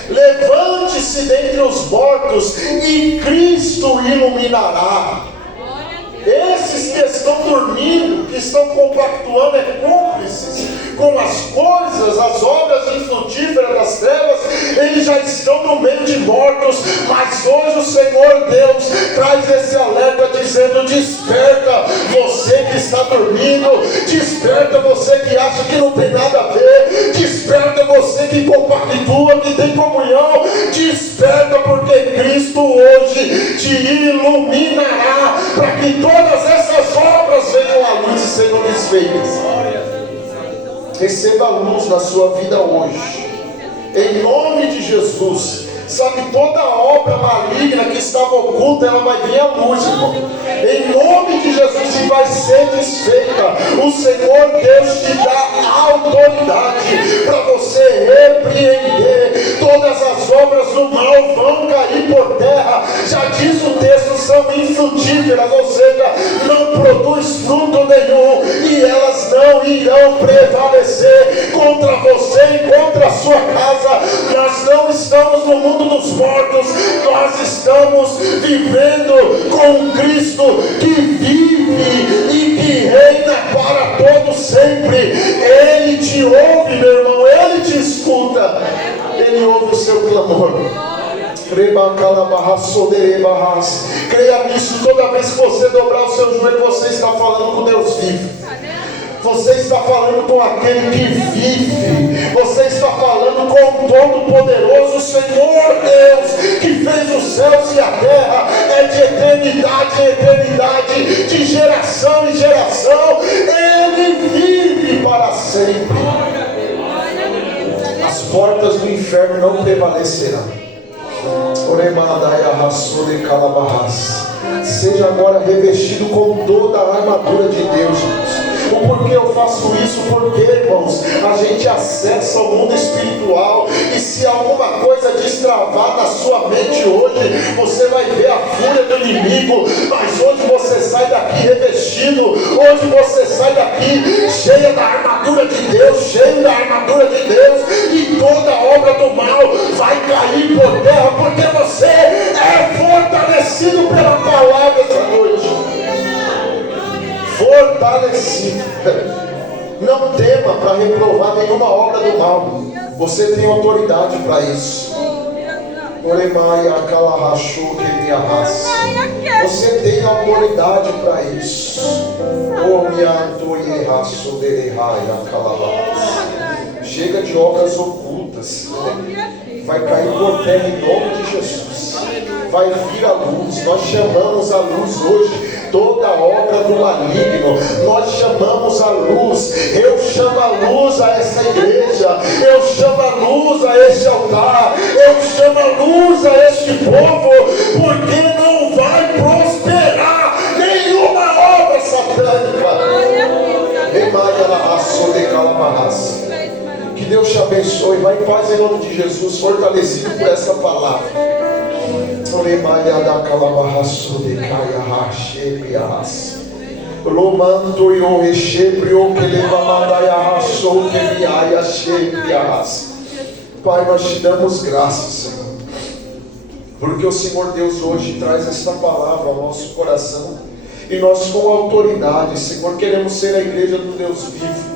levante-se dentre os mortos e Cristo iluminará. Esses que estão dormindo, que estão compactuando, cúmplices com as coisas, as obras infrutíferas das trevas, eles já estão no meio de mortos. Mas hoje o Senhor Deus traz esse alerta dizendo: desperta você que está dormindo, desperta você que acha que não tem nada a ver, desperta você que compactua, que tem comunhão, desperta, porque Cristo hoje te iluminará, para que todas essas obras venham à luz e sejam desfeitas. Receba a luz na sua vida hoje, em nome de Jesus. Sabe, toda obra maligna que estava oculta, ela vai vir à luz, irmão. Em nome de Jesus, e vai ser desfeita. O Senhor Deus te dá autoridade para você repreender. Todas as obras do mal vão cair por terra. Já diz o texto, são infrutíferas, ou seja, não produz fruto nenhum, e elas não irão prevalecer contra você e contra a sua casa. Nós não estamos no mundo dos mortos, nós estamos vivendo com Cristo que vive e que reina para todo sempre. Ele te ouve, meu irmão, Ele te escuta, Ele ouve o seu clamor. Creia nisso. Toda vez que você dobrar o seu joelho, você está falando com Deus vivo. Você está falando com aquele que vive. Você está falando com o Todo-Poderoso, Senhor Deus, que fez os céus e a terra. É de eternidade em eternidade, de geração em geração. Ele vive para sempre. As portas do inferno não prevalecerão. Seja agora revestido com toda a armadura de Deus. O porquê eu faço isso? Porque, irmãos, a gente acessa o mundo espiritual, e se alguma coisa destravar na sua mente hoje, você vai ver a fúria do inimigo. Mas hoje você sai daqui revestido, hoje você sai daqui cheia da armadura de Deus, cheio da armadura de Deus, e toda obra do mal vai cair por terra, porque você é fortalecido pela palavra essa noite. Fortalecido. Não tema para reprovar nenhuma obra do mal. Você tem autoridade para isso. Você tem autoridade para isso. Chega de obras ocultas. Vai cair por terra em nome de Jesus. Vai vir a luz. Nós chamamos a luz hoje toda obra do maligno. Nós chamamos a luz. Eu chamo a luz a essa igreja. Eu chamo a luz a este altar. Eu chamo a luz a este povo, porque não vai prosperar nenhuma obra satânica. Que Deus te abençoe. Vai em nome de Jesus, fortalecido por essa palavra. Pai, nós te damos graças, Senhor, porque o Senhor Deus hoje traz esta palavra ao nosso coração, e nós com autoridade, Senhor, queremos ser a igreja do Deus vivo,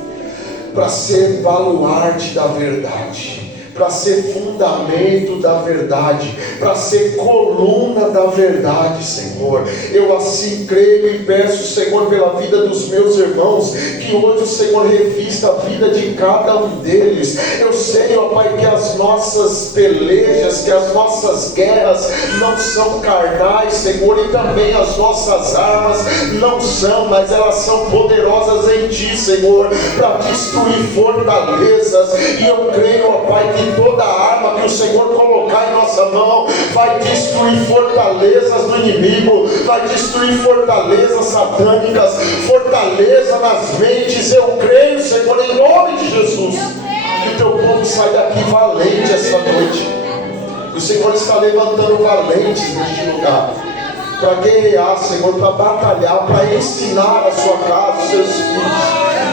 para ser baluarte da verdade, para ser fundamento da verdade, para ser coluna da verdade, Senhor. Eu assim creio e peço, Senhor, pela vida dos meus irmãos, que hoje o Senhor revista a vida de cada um deles. Eu sei, ó Pai, que as nossas pelejas, que as nossas guerras não são carnais, Senhor, e também as nossas armas não são, mas elas são poderosas em Ti, Senhor, para destruir fortalezas. E eu creio, ó Pai, que toda arma que o Senhor colocar em nossa mão vai destruir fortalezas do inimigo, vai destruir fortalezas satânicas, fortaleza nas mentes. Eu creio, Senhor, em nome de Jesus, que o Teu povo sai daqui valente esta noite. O Senhor está levantando valentes neste lugar, para guerrear, Senhor, para batalhar, para ensinar a sua casa, os seus filhos,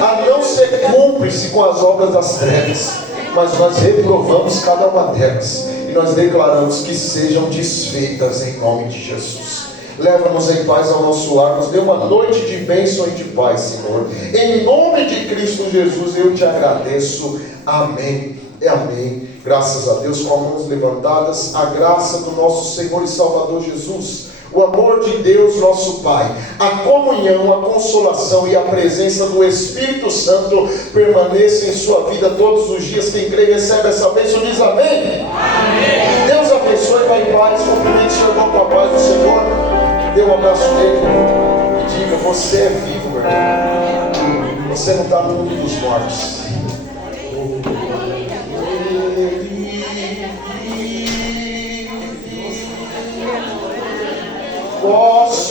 a não ser cúmplice com as obras das trevas. Mas nós reprovamos cada uma delas, e nós declaramos que sejam desfeitas em nome de Jesus. Leva-nos em paz ao nosso lar, nos dê uma noite de bênção e de paz, Senhor. Em nome de Cristo Jesus eu te agradeço. Amém e amém. Graças a Deus, com as mãos levantadas, a graça do nosso Senhor e Salvador Jesus, o amor de Deus nosso Pai, a comunhão, a consolação e a presença do Espírito Santo permaneça em sua vida todos os dias. Quem crê recebe essa bênção, diz amém. Amém. Deus abençoe, vai em paz, cumprimente seu irmão com a paz do Senhor, dê um abraço nele e diga: você é vivo, meu irmão, você não está no mundo dos mortos. Posso